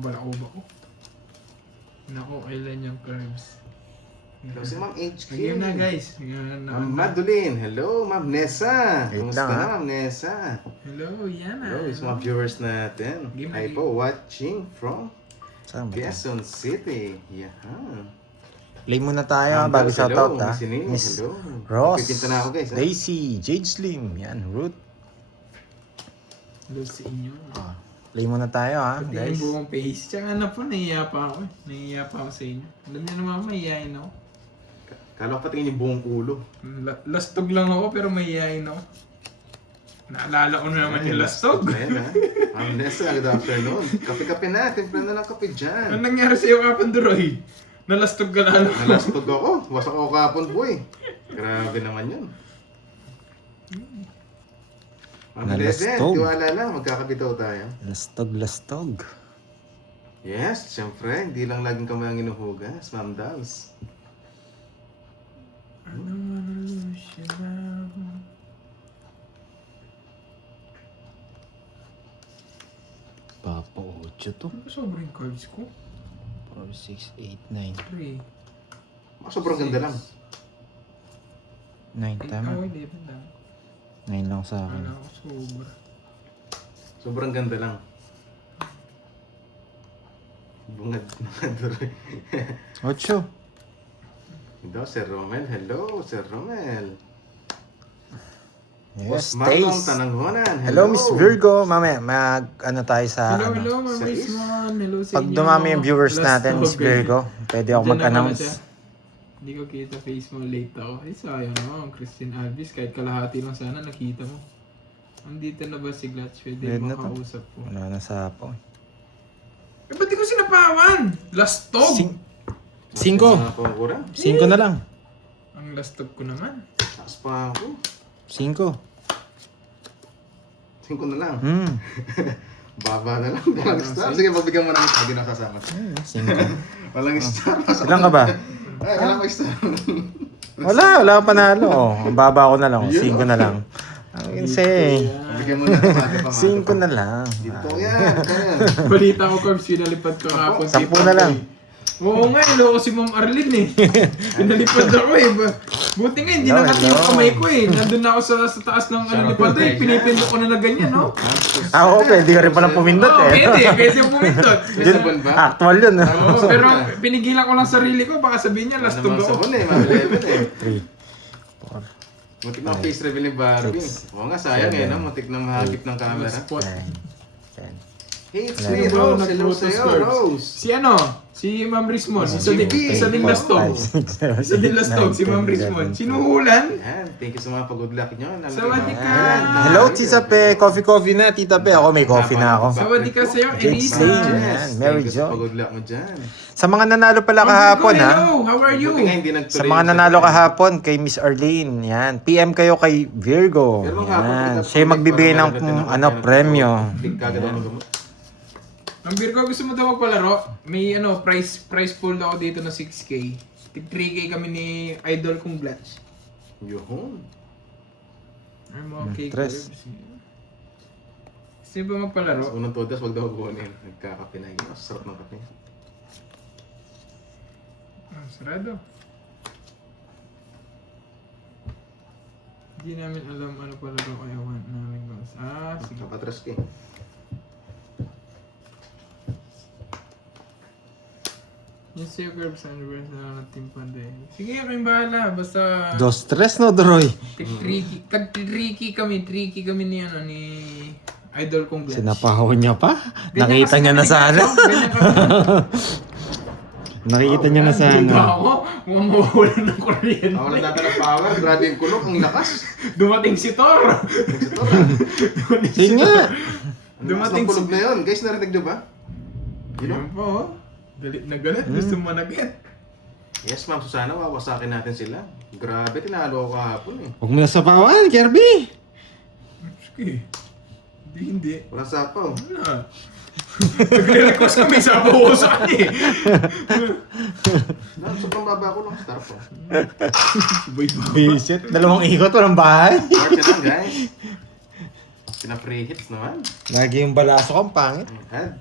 Balako ba ko? Naku, kailan yung curves? Hello si Ma'am HK. Game na guys. Ma'am Madeline. Hello, Ma'am Nessa. Wait Kumusta lang, na, ha? Ma'am Nessa? Hello, yan Hello, sa mga viewers natin. Game Hi na po, watching from Saan ba ito? Quezon City. Yeah. Play muna tayo bago shoutout ha. Miss Hello. Ross, Pipinta na ako guys. Daisy, Jade Slim, yan, Ruth. Hello sa inyo. Play muna tayo ha, Pati guys. yung buong face. Tsaka na po, nahiya pa ako eh. Nahiya pa ako sa inyo. Alam niyo naman, mahihayin ako. Kala ko patingin yung buong ulo. Lastog lang ako pero mahihayin ako. Naalala ko na naman yung lastog. Ayan ha. Ma'am Nessa, good afternoon. Kape-kape na. Timpla na ng kape Ano dyan. nangyari sa'yo kapon, Duroy? Nalastog ka lalo. Nalastog ako. Wasak ako kapon, boy. Grabe naman yun. Ma'am Nessa, Nalastog. tiwala lang. Magkakabitaw tayo. Lastog. Yes, siyempre. Hindi lang laging kamay ang inuhugas, Ma'am Dals. Ano siya na? Papa 8 to. Ano ba sobrang cards ko? 4, 6, 8, 3. Sobrang ganda lang. 9. 9 tama. Ako, 11 lang. 9 lang sa akin. Ano ako, sobra. Sobrang ganda lang. Bungad tuloy. 8. Ito, Sir Romel. Hello, Sir Romel. Yes, Marlon Taze. Tananghonan. Hello, Miss Virgo. Mamaya, ano tayo sa Hello, ano. hello, Ma'am Sa Rizman. Hello sa Pag inyo. dumami yung viewers Last natin, Miss topic. Virgo, pwede ako Diyan na pala mag-announce. siya. Hindi ko kita face mo, late ako. Ay, sayang naman. Christine Alvis, kahit kalahati lang sana, nakita mo. Andito na ba si Glatch? Pwede Red na to. makausap ko. Wala na sa po. Eh, ba't di ko sinapawan? Lastog! 5 Mga pangkura. na lang. Ang lastog ko naman. Taas pa ako. 5. 5 na lang. Hmm. Baba na lang. Walang star. Sige, pagbigyan mo ng star. Hindi nakasama. 5. Walang star. Ilan ka ba? Ay, wala ko star. Wala ka panalo. Oh, ang baba ko na lang. 5 na lang. Ang kasi, Pagbigyan mo ng star. 5 na lang. Dito yan. Yan. Balita ko, Corbs, pinalipad ko kapon. 10 na lang. Oo nga, ilo ko si Ma'am Arlene eh. Pinalipad ako eh. Buti nga, hindi nakati yung kamay ko eh. Nandun na ako sa taas ng lipad eh. Pinipindot ko na na ganyan, no? Oo, pwede ka rin palang pumindot Oo, eh. pwede yung pumindot. Sabon ba? Actual yun. Oo, pero pinigilan ko lang sarili ko, baka sabihin niya, lastog Naman ako. sabon eh. Mga 11 eh. 3. Muntik na face reveal ni Barbie. Oo nga, sayang eh. No? Muntik na mahagip ng camera. Spot. 10. Hey, it's Ano me, ba Rose. Hello nag-photos, sa'yo, Corbs? Rose. Si ano? Si Ma'am Rismon. Isa din 4, lastog. 5, 6, 7, Isa din lastog, si Ma'am Rismon. Sinuhulan? Yan, thank you sa mga pag-good luck nyo. Sawadee ka. Hello, Tita Pe. Coffee na, Tita Pe. Ako may coffee na ako. Sawadee ka sa'yo, Jake Elisa. Slane. Yan, Mary Thank you Jo. sa pag-good luck mo dyan. Sa mga nanalo pala kahapon, ha? Hello, how are you? Buti nga hindi nagtuloy Sa mga yung nanalo sa- kahapon kay Miss Arlene, yan. PM kayo kay Virgo. Pero mga hapon, Yan. kita- Siya yung magbibigay ng premyo. Hindi kagad ako gamot. Ang Virgo, gusto mo daw magpalaro? May price pool ako dito na 6K. Tig 3K kami ni idol kong Glatch. Yun. Ay, mga cake. Tres. Gusto niyo ba magpalaro? Sa unang todas, wag daw kunin. Nagkakape na yun. Sarap ng kape. Ah, sarado. Hindi namin alam ano palaro kaya want namin guys. Ah, sige. Kapatras ka eh. Yung sa'yo, Curbs, anniversary na ng Team Panday. Sige, kayong bahala. Basta... Dos tres, no, Doroy? Tricky kami ni ano, ni idol kong Glatch. Sinapahaw niya pa? Ganyan Nakita kasi niya na kami sa ni ano? Glatch, ganyan kami. Nakita niya na sa ano? Diba ako? Mukhang mawawalan ng kuryente. Ako lang dati ng power. Grabe yung kulok. Ang lakas. Dumating si Thor! Nagsito lang. Sige nga. Ang lakas ng kulog na yun. Guys, narinig nyo ba? You know? Yun po, oh. Galit na galit. Gusto mo managet. Yes, Ma'am Susana. Wawasakin natin sila. Grabe, tinalo ako kahapon eh. Huwag mo na sapawan, Kirby. Sige. Hindi. Walang sapaw. Wala. Nagre-request kami sa buo sa kanya eh. Sobrang baba ko lang. Star po. Visit. 2 ikot, walang bahay. March lang, guys. Pina-free hits naman. Lagi yung balaso kang pangit. Head.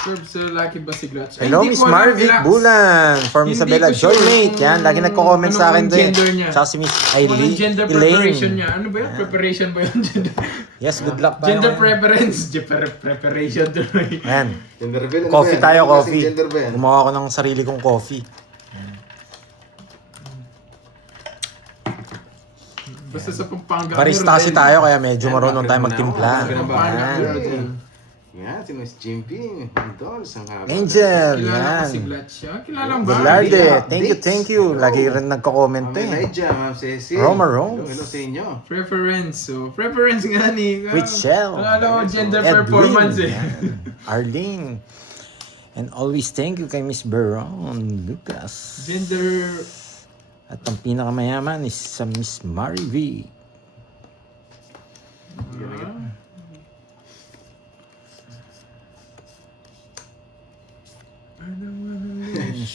Curve sa lalaki ba si Glutch? Ay, Hello, hindi Miss ko alam, Marvic relax. Bulan. From Hindi Isabela ko sure Joymate. kung Yan, lagi nagko-comment sa akin anong doon. gender niya. Tsaka si Miss Kung Aileen. anong gender preparation niya. Ano ba yun? Preparation ba yun? Yes, good luck tayo. Gender ngayon. preference. Preparation tuloy. Ayan. Gender reveal, ano Coffee ba yan? tayo, Anong klaseng coffee. Gender ba yan? Gumawa ko ng sarili kong coffee. Basta sa Pampanga. Barista kasi tayo, kaya medyo marunong tayo magtimpla. Pampanga. Ayan. Yan, si Miss Jimpy. Dolls, ang haba. Angel, Kilala ko si yan. Glutch. Kilala mo ba? Velarde, Updates. thank you. Lagi rin nagko-comment Ma'am eh. Elijah, Ma'am Cecil. Roma Rose. Hello sa inyo. Preference. So, preference nga ni. Richelle. Wala ko gender Edwin. performance eh. Yan. Arlene. And always thank you kay Miss Baron Lucas. Gender. At ang pinakamayaman is sa Miss Mary V.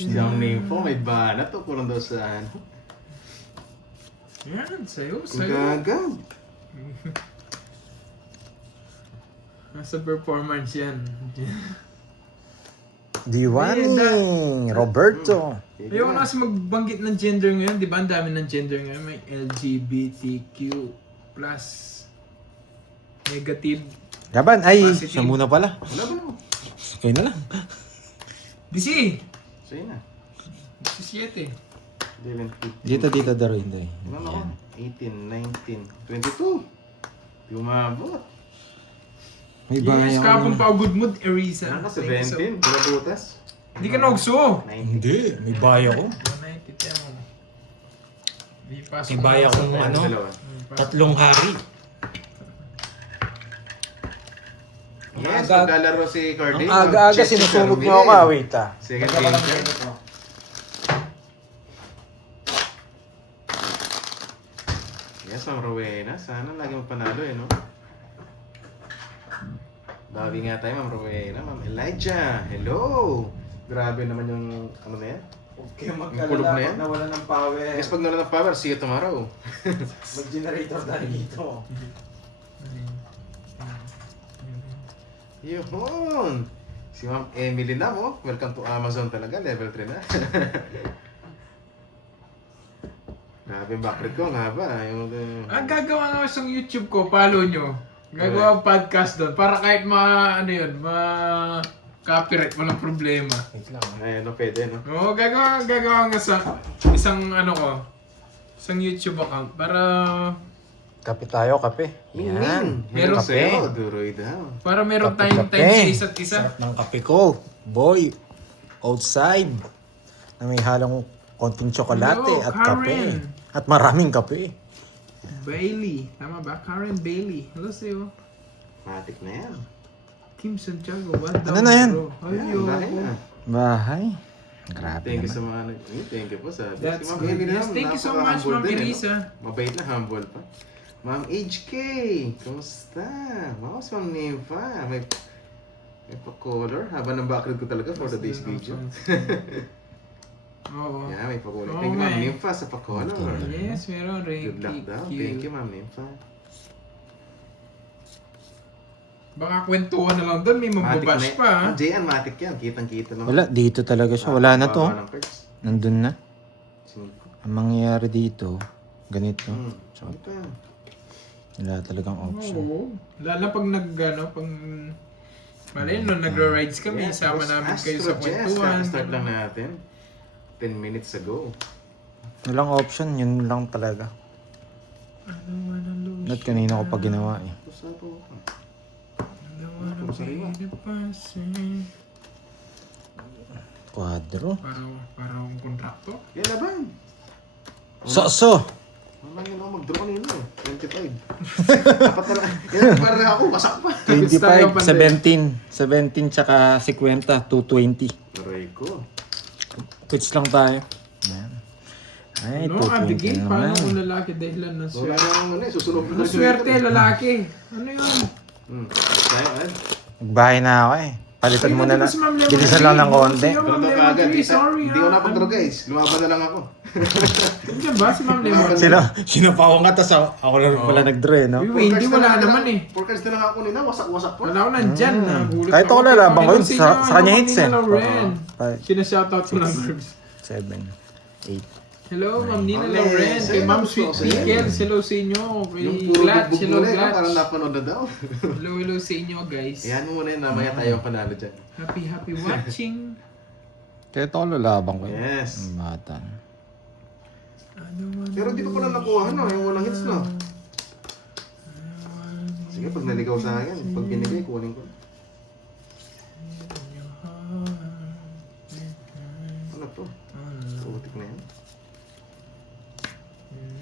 Yung name po, may banat to. Kurang daw sa ano. Yan, sa'yo. Kung gagab. Nasa performance yan. Diwaning. Roberto. Ayoko na kasi magbanggit ng gender ngayon. Di ba ang dami ng gender ngayon? May LGBTQ+. Negative. Yaban, ay, Positive. siya muna pala. Wala ba naman? Okay na lang. Busy! Sa'yo na. 17. Dylan, Dito, Daroy. Hindi. Ilan ako? 18, 19, 22. Lumabot. May bagay Yes, ako. kapon pa good mood, Erisa. Ano, 17? Wala butas? Hindi ka nagso. 19. Hindi, may bahay ako. Nakikita mo. Di pasok. May bahay akong ano, Dalawa. 3 hari. Yes, Aga- maglalaro si Cardi. Ang aga-aga sinusunog mo ako. Wait ah. Second game siya. Yes, Ma'am Rowena. Sana lagi magpanalo eh, no? Bawi nga tayo, Ma'am Rowena. Ma'am Elijah, hello! Grabe naman yung, ano na yan? Okay, Yung kulog na yan? nawala ng power. Yes, pag nawala ng power, see you tomorrow. Mag-generator tayo dito. Yun! Si Ma'am Emily na mo. Welcome to Amazon talaga. Level 3 na. Grabe yung background ko. Ang haba. Yung, Gagawa nga sa YouTube ko, follow nyo. Gagawa ang podcast doon para kahit ano yun, copyright, walang problema. Wait lang. Ay, ano pwede, no? Oo, gagawa nga sa isang ano ko, isang YouTube account para Kape tayo, kape. Yan. Meron sa'yo. Duroy daw. meron Kape, tayong kape. time sa isa't isa. Sarap ng kape ko. Boy, outside. Na may halong konting tsokolate Hello, at Karen. kape. At maraming kape. Bailey, tama ba? Karen Bailey. Hello sa'yo. Matik na yan. Kim Santiago, what Ano na yan? Yan, dahil na. Bahay. Grabe Thank you naman. sa mga thank you po sa That's si Ma'am good. Emily Yes, naman, thank you so much, napaka-humble Ma'am din, eh, Elisa. no? Mabait na, humble pa. Ma'am HK, kumusta? Wow, si Ma'am Nympha. May pa-color. Haba ng background ko talaga for today's video. Oo. Yeah, may pa-color. Oo Thank you, Ma'am nga eh. Nympha, sa pa-color. Yes, meron. Good luck daw. Thank you, Ma'am Nympha. Baka kwentuhan na lang doon, may mambabash pa. ha? Jayan, matik yan. Kitang-kita naman. Wala, dito talaga siya. Wala na to. Baba ng cards. Nandun na. Cinco. Ang mangyayari dito, ganito. So, Ano pa yan? wala talagang option. Oo. Lalo pag pag malay no, nagra-rides kami, Yes, sama boss. namin kayo sa Astro Jazz, kwentuhan. kaka-start lang natin. 10 minutes ago. Walang option, yun lang talaga. Not kanina ko pa ginawa eh. Pusa po. Kwadro. Para akong kontrakto. Yan na ba? So! Mamaya na ako mag-draw kanina eh. 25. Dapat na lang. Yan, para ako. Wasak pa. 25, 17. 17 tsaka 50, 220. Aray ko. Twitch lang tayo. Yan. Ay, Ano, 220 abigay, na paano naman. kung lalaki dahilan ng Wala swerte? na akong ano eh. Susunod Ano swerte, lalaki? Ano yun? Tayo, Ed. Nagbahay na ako eh. Palitan Ay, muna nandito na. si Ma'am Lemon Bilisan Tree. lang ng konti. Hello, Pero Ma'am daw Lemon kaagad, Tree. kita. Sorry, Hindi ko napag-draw guys. Lumaban na lang ako. Nandiyan ba si Ma'am Lemon Tree? Sinapa ko nga, tapos ako na rin pala nag-draw, no? Uy, hindi wala naman eh. 4 cards na lang ako nila. Wasak-wasak pa. Wala ko nandyan. Nagulat Kahit ako lalaban ko yun, sa kanya hits eh. Lauren. Five, Sinashoutout ko ng verbs. 7, 8. Hello, Ma'am Nina Ole, Lauren. Kay sa'yo, Ma'am gusto ko Sweet sa'yo. Pickles. Hello sa inyo. Kay Yung puro Glatch. bugbog Hello, muna yun. Parang Glatch. napanood na daw. Hello sa inyo, guys. Ayan mo muna yun. Namaya tayo ang panalo dyan. Happy watching. Kaya ito ako lalaban ko yun. Yes. Ang bata. Pero di pa pala nakuha no. Yung walang hits no. Sige, pag naligaw sa akin, pag binigay, kunin ko. Ano to? Putik na yan.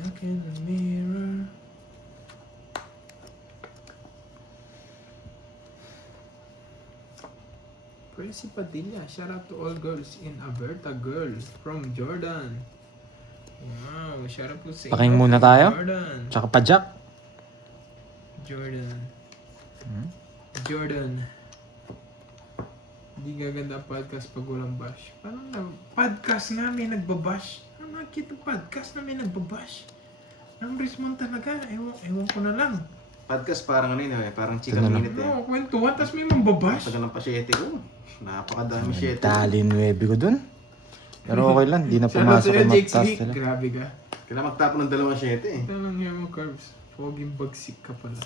Look in the mirror. Prissy Padilla, shout out to all girls in Aberta Girl from Jordan. Wow, shout out po sa Paking inyo muna from tayo? Jordan. Tsaka pa Jack. Jordan. Jordan. Hindi gaganda ang podcast pag walang bash. Parang podcast nga may nagbabash. Ang nakikita podcast na may nagbabash. Ang Rismon talaga, ewan ko na lang. Podcast parang ano yun eh. Parang chika Ito na lang. minute eh. Ano, kwentuhan, tapos may mambabash. Tagal ng pasyete ko. Napakadami syete. Tali 9 ko dun. Pero okay lang, di na Shout out pumasok sa'yo, yung Jake magtas Slick. nila. Grabe ka. Kailangan magtapon ng 2 syete eh. Ito lang yung mga curves. Foging bagsik ka pala.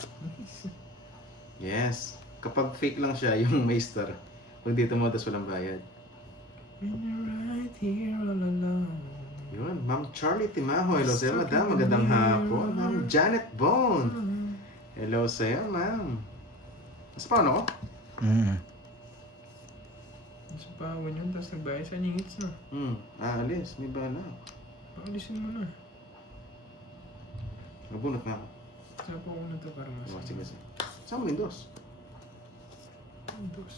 Yes. Kapag fake lang siya, yung maester. Pag dito mo, tas walang bayad. When you're right here all alone. Yun, Ma'am Charlie Timaho. Hello sa'yo, madam. Magandang hapon. Ma'am Janet Bone. Hello sa'yo, ma'am. Nasa paano ko? Sa pawan yun, tapos nagbayad siya ng hits na. Aalis. May bala. Paalisin mo na. Nabunot na ako. Saan po ako na ito para mas. Oh, sige, sige. Saan mo yung dos? Dos.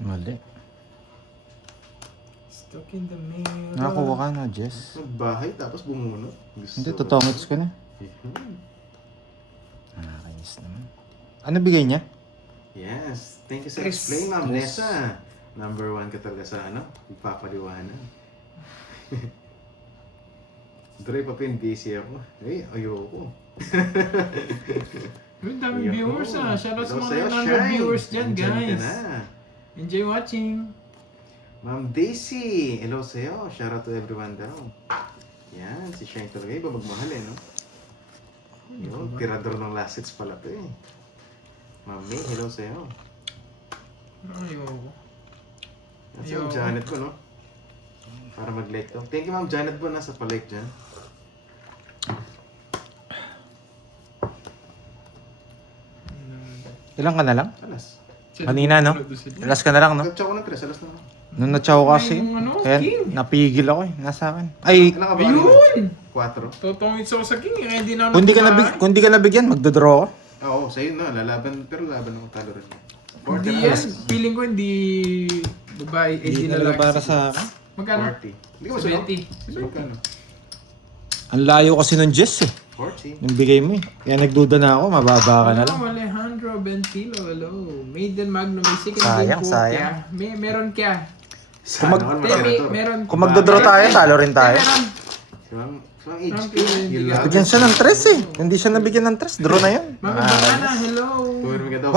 Mali. Stuck in the mirror. Nakakuha ka na, Jess. Nagbahay tapos bumunot. Gusto Hindi, ko. totongits ko na. Mhm. Nakakainis naman. Ano bigay niya? Yes. Thank you sa Yes. explain, Ma'am Yes. Nessa. Number 1 ka talaga sa ano? Ipapaliwanan. Dre, papin, busy ako. Eh, ayoko. Uy, daming viewers ah. Shoutout sa Hello mga sa'yo, 900 Shine. viewers dyan, Nandyan ka guys. na. Enjoy watching. Ma'am Daisy, hello sa'yo. Shout out to everyone daw. Yan, si Shine talaga. Iba magmahal eh, no? Yun, tirador ng last hits pala to eh. Ma'am May, hello sa'yo. Ayoko. Yan si Ma'am Janet ko, no? Para mag-like to. Thank you, Ma'am Janet po. Nasa pa-like dyan. Ilang ka na lang? Alas. Kanina, no? Alas ka na lang, no? Nagtsaw ko ng 3. Alas na lang. Nung natsaw kasi, Yung ano, kaya King. napigil ako eh. Nasa akin. Ay, Ilan ka ba? Ayun! 4. Totongits ako sa king, kaya hindi na ako kung di ka nabigyan, magdodraw ako. Oo, sa'yo na. Lalaban. Pero laban ako talo rin. Hindi yan. Feeling ko hindi babae, eh di lalaki. para sa akin. Magkano? 40. Hindi ko masunod. 70. So, magkano? Ang layo kasi nung Jess eh. 40. Yung bigay mo eh. Kaya nagduda na ako, mababa ka na lang. Hello, Alejandro Bentilo. Hello. Maiden Magnum. May second Sayang, game po sayang. kaya. Meron kaya. Sana mag- all Hindi, masira to. meron. Kung magdodraw tayo, talo rin tayo. Meron. Si Ma'am HP. Hindi You ka- love Bigyan it. siya ng 3 eh. Kung di siya nabigyan ng 3, draw na yun. Mami Banana, hello. Tuwir mo ka daw.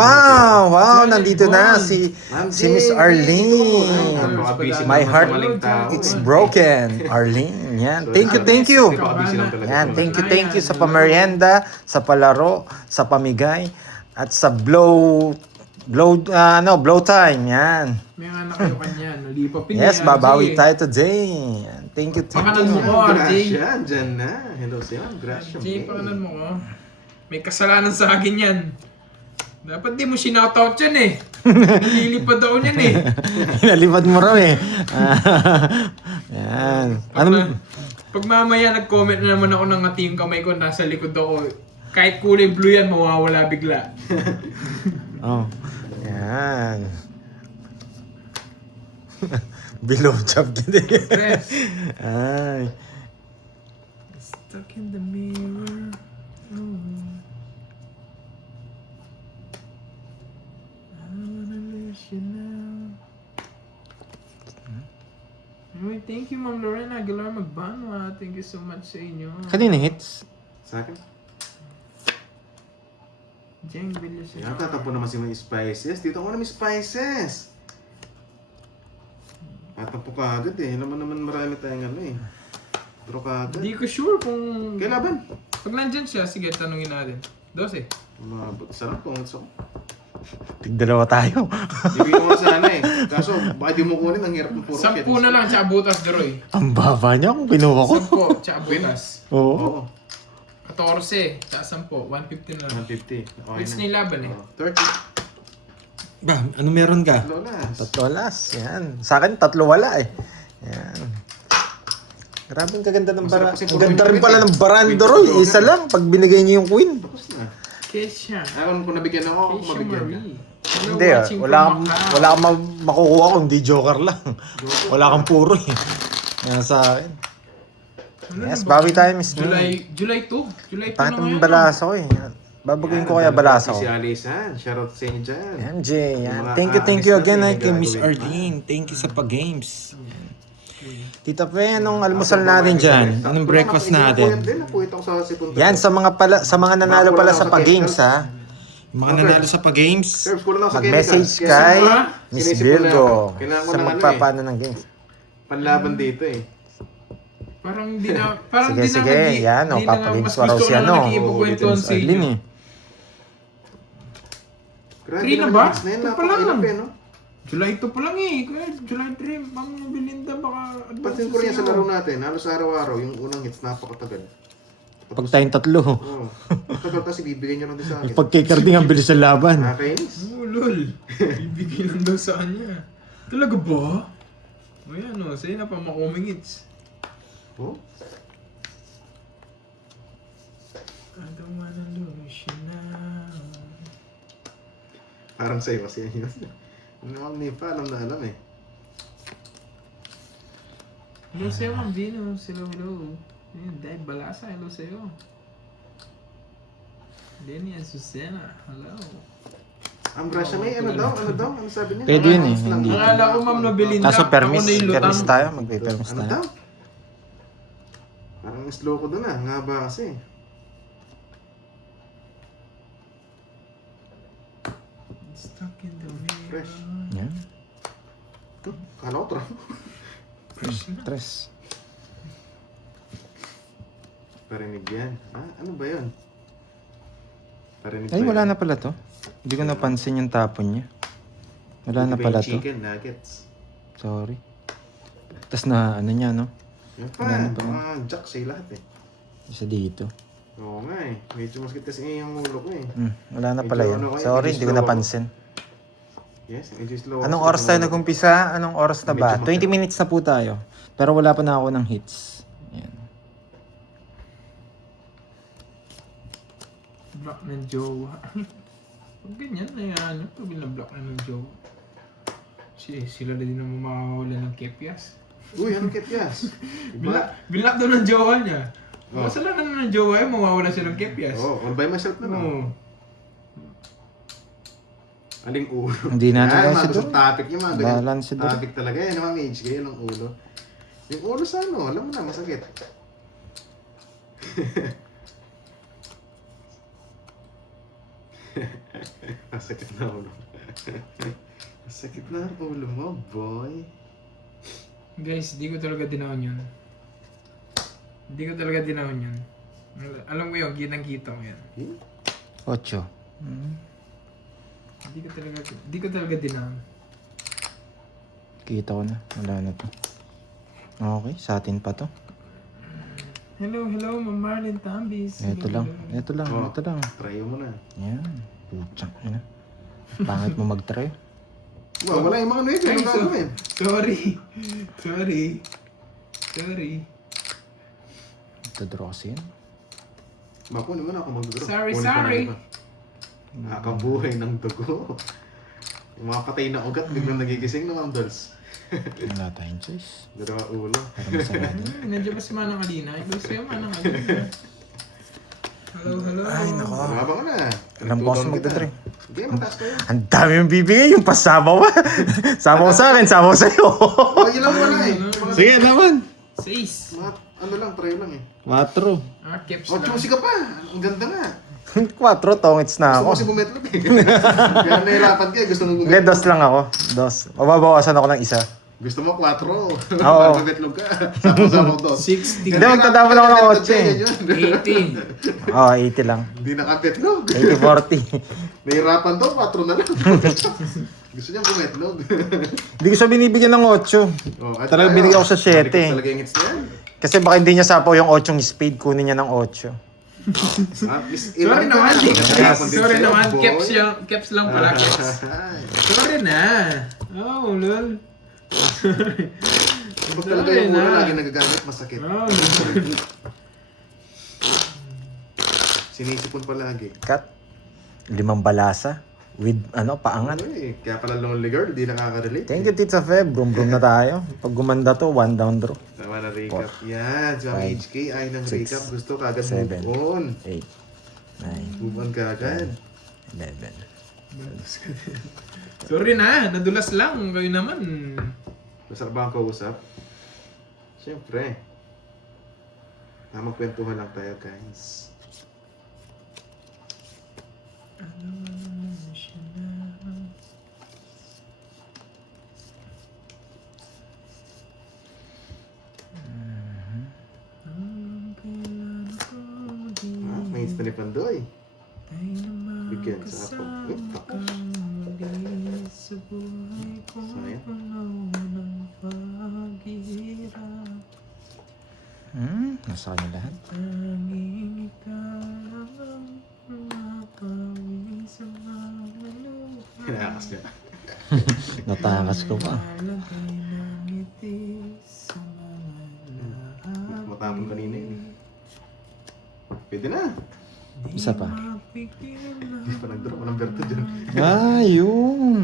Wow, nandito na si Ma'am Miss Jane, Arlene. Napaka-busy My naman sa heart maling tao. It's broken. Arlene, yan. Thank you. Napaka-busy lang talaga. Yan, thank you sa pamerienda, sa palaro, sa pamigay, at sa blow time, yan. May anak kayo kanya. Nalipapin Yes, niya, babawi RJ. tayo today. Thank you. Pakanan mo ko, RJ. Gracia, dyan na. Hello sa'yo. Gracia. RJ, pakanan mo ko. May kasalanan sa akin yan. Dapat di mo sinoutout yan eh. Nililipad ako yan eh. Pinalipad mo raw eh. Yan. Pag mamaya nag-comment na naman ako ng ngati yung kamay ko, nasa likod ako. Kahit kulay blue yan, mawawala bigla. Oh. Yan. Below job din eh. Press. Ay. Stuck in the mirror. Oh. Uy, thank you, Ma'am Lorena Aguilar Magbanwa. Thank you so much sa inyo. Kanina hits? Sa akin? Jeng Villas. Yan, tatapo naman si may spices. Dito ako na may spices. Tatapo ka agad eh. Alam mo naman marami tayong ano eh. Pero ka agad. Hindi ko sure kung... Kailaban. Pag nandyan siya, sige, tanungin natin. 12. Sarap kung gusto ko. Tigdalawa tayo. Ibigay mo sana eh. Kaso, baka di mo kunin. Ang hirap ng puro 10 na lang, tsaka butas, Deroy. Ang baba niya kung kinuha ko. 10, tsaka butas. Oo. Oo. 14, tsaka 10. 150 na lang. 150. Okay It's na. na yung laban eh. 30. Ba, ano meron ka? Lolas. 3 alas. Yan. Sa akin, 3 wala eh. Yan. Grabe ang kaganda ng Masarap bara. kasi Ang puro ganda yung rin pala queen ng eh. baranda, Queen Roy. to Isa lang. Pag binigay niyo yung queen. Tapos na. Kesha. Ayaw kung nabigyan ako, ako Kesha mabigyan ka. Marie. Hello, Hindi, watching wala from kang Macau. wala kang makukuha kung di joker lang. Wala kang puro eh. Yan sa akin. Ano Yes, na ba? bawi tayo, Miss Moon. July 2. July 2 Bakit na ang ngayon. balasa ko eh. Yan. Babaguhin ko kaya balasa ko. Si Alisan. Shoutout sa inyo dyan. MJ, yan. Mga Thank aalis you natin, again may kay Miss gagawin pa. Arlene. Thank you sa pag-games. Tita Pe, anong almusal natin dyan? Anong breakfast natin? Napuyat ako sa sipunta. Yan, sa mga nanalo pala sa pag-games ha. Yung mga nanalo sa pag-games, Sir, kulang ako sa mag-message chemicals. kay Kaya Miss sinisip ko na Virgo ako. Kailangan ko sa ng ano magpapaano ng games. Panlaban dito eh. Parang di na, parang Sige, di na sige, yan o, di na nga, papagames mas pa raw gusto si ko na ano. nakikipagkwentuhan Miss sa inyo. Arlene eh. Grabe Three na naman ba? yung mix na yun, Ito pa lang. napakahirap eh, no? July 2 pa lang eh. Kaya July 3, Ma'am Belinda baka... Pansin ko rin yan sa laro natin, halos araw-araw, yung unang hits napakatagal. Pag tayong tatlo, Oo. Tagal kasi bibigyan nyo lang din sa akin. pag kay Carding ang bilis ng laban. Nakakainis. Oh, lol. Ibigay lang daw sa kanya. Talaga ba? O yan o, sa'yo na pa makumingits. Oh? I don't wanna lose you now. Parang sa'yo kasi yun. Ano naman may pa, alam na alam eh. Hello sa'yo, Ma'am Venus. Hello. Ayun, dahil balasa. Hello sa'yo. Lenny Azucena. Hello. Ang brasya may ano daw? Ano sabi niya? Pwede yun eh, Lang. hindi. Akala ko, Ma'am Belinda. Kaso permis, ako na yung lutang. permis tayo, magpe-permis Ano tayo. daw? Parang slow ko doon ah, nga ba kasi. Stuck in the middle. Fresh. Yan, Kala ko trap. Fresh na. tres. Parinig yan. Ah, ano ba yun? Parinig Ay, ba wala yan? na pala to. Hindi ko napansin yung tapon niya. Wala na Iba pala yung to. Chicken nuggets. Sorry. Tapos na, ano niya, no? Yan pa, Wala na pala. mga jack sa'yo lahat eh. Isa dito. Oo nga eh. Medyo maskit kasi yung ulo ko eh. Wala na pala Medyo yun. ano ko, Sorry, medyo hindi ko slow ako. napansin. Yes, medyo slow. Anong ako. oras tayo nag-umpisa? Anong oras na ba? Medyo 20 minutes na po tayo. Pero wala pa na ako ng hits. Yan. Block ng jowa. Pag ganyan, ano, pag binablock na ng jowa. Sila na din naman makakawala ng kepias. Uy, anong kepias? Binlock daw ng jowa niya. Oh. Kasalanan na ng jowa yun, mawawala siya ng kepias. Oo, all by myself na Oo. no? Aling ulo? Hindi natin Yan, kaya mga si gusto Dor. topic yung mga Bahalan ganyan. si Dor. Topic talaga yan, mga mage, ganyan ang ulo. Yung ulo sa ano, alam mo na, masakit. Masakit na ulo. Masakit na ang ulo mo, boy. Guys, di ko talaga dinahon yun. Hindi ko talaga dinahon yun. Alam mo yun, kitang-kita mo yan. 8. Di ko talaga dinahon. Kita ko na. Wala na to. Okay, sa atin pa to. Hello, Ma'am Marlene Tambis. Ito lang. Ito lang. Oh. Ito lang. Try mo na. Yan. Putsang ina. Pangit mo mag-try. Wow, wala yung mga nuwebe, ano gagawin? Sorry. Ito draw kasi yan. Makunin mo na ako mag-draw. Sorry. Kunin ko na iba. Nakakabuhay ng dugo. Yung mga patay na ugat, biglang nagigising na, Ma'am Dolls. Wala tayong choice. Dalawa ulo. Para masarado. Nandiyan ba si Manang Alina? Iba sa'yo, Manang Alina. Hello. Ay, nako. Mababa ka na. Alam ko kasi Tutulong kita. magdadrink. Hindi, mataas kayo. Ang dami yung bibigay, yung pasabaw pa. Sabaw sa akin, sabaw sa'yo. Oh, yun lang wala eh. Mga- Sige naman. 6. Mga, ano lang, try lang eh. 4. Caps Oh, lang. choosy ka pa. Ang ganda nga. 4, tongits na Gusto mo ako. kasi bumetlog eh. Kaya nahirapan ka eh. Gusto mo Hindi, bumetlog. 2 lang ako. 2. Mababawasan ako ng isa. Gusto mo 4. Oo. Para bumetlog ka. Sapo-sapo 2. 60. Hindi, magtatapan ako ng 8 eh. 18. Oo, 80 lang. Hindi nakapetlog. 80-40. Nahirapan to, 4 na lang. Gusto niya bumetlog. Hindi ko siya binibigyan ng 8. Oh, at Talagang tayo, binigyan ko sa 7 balik eh. Talaga yung hits na yan. Kasi baka hindi niya sapaw yung 8 speed, kunin niya ng 8. Sorry naman, Hirapan din Sorry sa'yo, naman, boy. caps lang pala, caps. Sorry na. Oh, lol. Pag talaga yung mura lagi nagagamit, masakit. Oh, Sinisipon palagi. Cut. 5 balasa. With paangat. Ano eh, kaya pala lonely girl, di nakaka-relate. Thank you, Tita Feb. Brum-brum na tayo. Pag gumanda to, 1 down draw. Tama na recap. Yan, si Mami Five, HK ay ng six, recap. Gusto kagad seven, move on. 8, 9, Move on kagad. 11. sorry na, nadulas lang. Kayo naman. Masarap ba ang kausap? Siyempre. Magkwentuhan lang tayo, guys. May hits na ni Pandoy. Bigyan sa ako. Tapos. Nasa kanya lahat. Hinakas niya. Natakas ko pa. Matapon kanina yun. Pwede na. Isa pa. Hindi pa nag-drop. Number 2 dyan. Yun.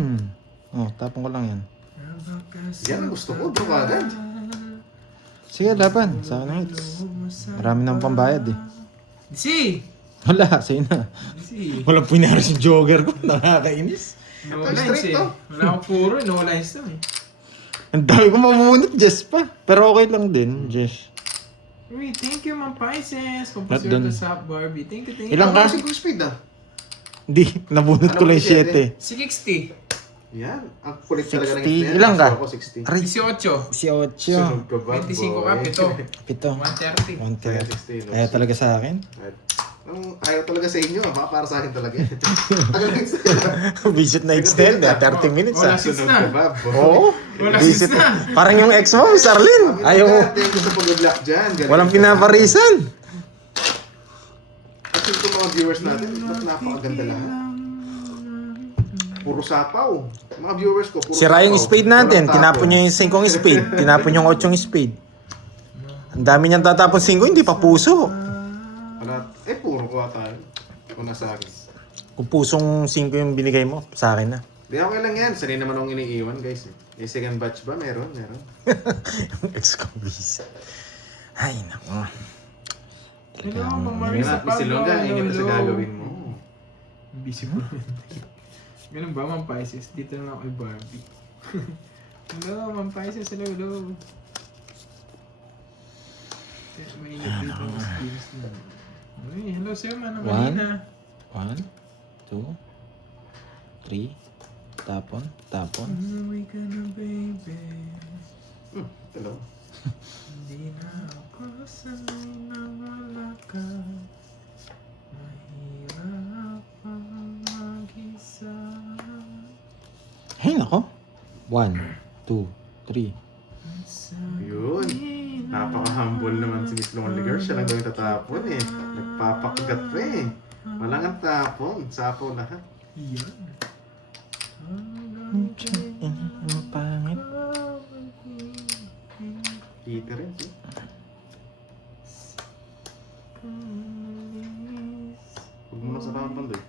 Tapon ko lang yan. Yan ang gusto ko. Draw ka agad. Sige, laban. Sa akin ang hits. Marami nang pambayad eh. Si! Wala, sa'yo na. Si! Walang pinara si jogger ko. Nakakainis. No Ito, lines straight eh. to. Wala akong puro, no lines to eh. Ang dami ko mamunot, Jess pa. Pero okay lang din, Jess. Uy, thank you, Ma'am Pisces. Not Pampasir done. to sa Barbie. Thank you. Ilang ka? Kasi speed ah. Hindi, nabunot ko lang 7. 60. Yan. Ang kulit talaga 60. ng hits na yan. Ilang ka? Gusto ako 60. Aray, 18. si 8. Sunod ka ba, 25 boy? up ito. Pito. 130. 130. Ayaw talaga sa akin. Ayaw talaga sa inyo. Baka para sa akin talaga. Tagal ng hits Visit na extend, 30 minutes Wala ah. si- Sunod na. ka ba, boy? Oo. Wala Visit sis na. Parang yung ex mo, Miss Arlene. Ayaw mo. Thank you sa pag-block dyan. Galing Walang ka. pinaparisan. Kasi itong mga viewers natin, ba't napakaganda lahat? Puro sapaw. Mga viewers ko, puro Sira yung sapaw. spade natin. Walang Tinapon tapon. niya yung 5 spade. Tinapon yung 8 spade. Ang dami niyang tatapon 5, hindi pa puso. Wala. Puro ko tayo. Kung nasa akin. Kung pusong 5 yung binigay mo, sa akin na. Di okay lang yan. Sanay naman akong iniiwan, guys. Yung second batch ba? Meron. Yung ex ko visa. Ay, naku. Hello, Ma'am Marisa Miss Ilongga, ingat sa gagawin mo. Busy po. Ganun ba, Ma'am Pisces? Dito na ako kay Barbie. Hello, Ma'am Pisces. Hello. Mainit dito ang skills na. Uy, hello sir, Manang One. Manina. 1, 2, 3. Tapon. Umuwi ka na, baby. Hello. Hindi na ako sanay na wala ka. Mahirap ang mag-isa. Ay, nako. 1, 2, 3. Yun. Napaka-humble naman si Miss Lonely Girl. Siya lang daw yung tatapon eh. Nagpapakagat pa eh. Walang ang tapon. Sapaw lahat. Yan. Ang pangit. Kita rin. Eh. Huwag mo na sa taon pandoy.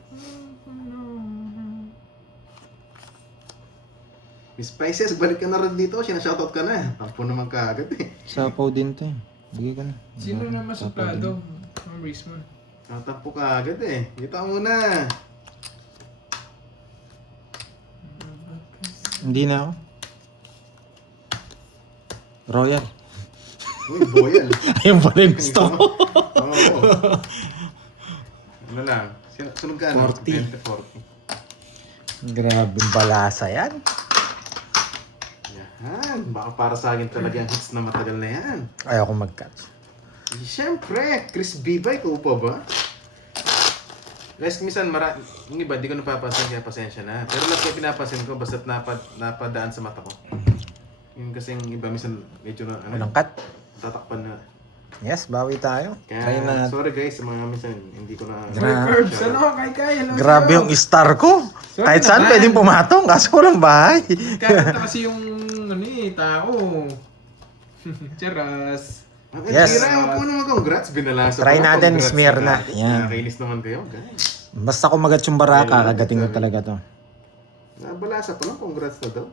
Miss Pisces, balik ka na rin dito. Sinashoutout ka na. Tampo naman kaagad eh. Sapaw din to eh. Bigay ka na. Sino na Sapaw masuplado? din. Ma'am Risman. Tatampo ka agad eh. Dito ka muna. Hindi na ako. Royal. Uy, boyal. Ayun pa rin gusto ko. Oo. Ano lang? Sunog ka ano? 40. 40. Grabe balasa yan. Yan. Baka para sa akin talaga ang hits na matagal na yan. Ayoko mag-catch. Siyempre, Chris Bibay, ikaw pa ba? Guys, minsan yung iba, di ko napapansin kaya pasensya na. Pero lahat kayo pinapansin ko, basta't napadaan sa mata ko. Yung kasi yung iba, minsan medyo na, Walang cut. tatakpan na. Yes, bawi tayo. Kaya, Try na. sorry guys, sa mga minsan, hindi ko na... Curbs, ano ka, kay hello Grabe yung star ko. Sorry Kahit saan naman. pwedeng pumatong, kaso walang bahay. Kaya kasi yung, ano eh, tao. Charas. Yes. Tira po naman, congrats, binalasa Try pa, natin, congrats smear na. natin. Yan. Nakakainis naman kayo, guys. Basta kumagat yung baraka, kagating ko talaga to. Nabalasa pa lang, congrats na daw.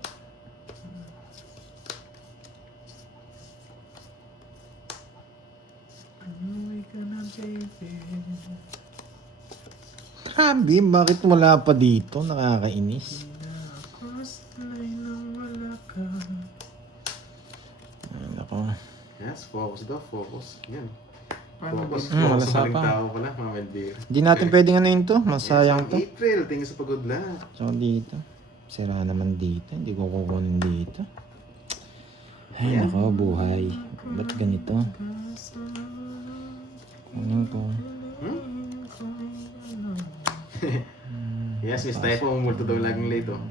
Grabe, bakit wala pa dito? Nakakainis. Ay, nako. Yes, focus daw, focus. Yan. Paano ba? Focus, wala focus sa pa. maling tao pala, mga mendir. Hindi natin pwedeng ano yun to. Masayang to. April, thank you sa pagod lang. So dito. Sira naman dito. Hindi ko kukunin dito. Ay, nako, buhay. Ba't ganito? Kunin ko. Yes, Miss Typo, umulto daw laging late oh.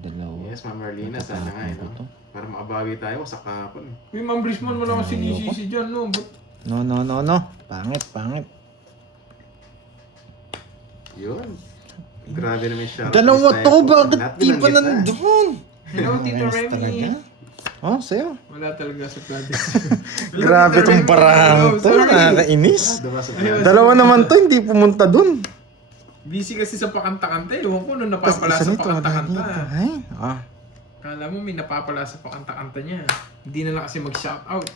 Dalawa. Yes, Ma'am Marlena, sana nga eh, no? Para makabawi tayo sa kahapon eh. Uy, Ma'am Brisman, wala kang sinisisi dyan, no? But, No, no, no, no. Pangit, pangit. Yun. Grabe naman siya. Dalawa to, bakit di pa nandun? hello, Tito Ayos talaga. Remy. Oh, sa'yo. Wala talaga sa plato. Grabe tong parang to. Nakakainis. Dalawa naman to, hindi pumunta dun. Busy kasi sa pakanta-kanta. Ewan ko, nung Tapos napapala isa sa nito, wala dito. pakanta-kanta. Ay, ah. Kala mo may napapala sa pakanta-kanta niya. Hindi na lang kasi mag-shoutout.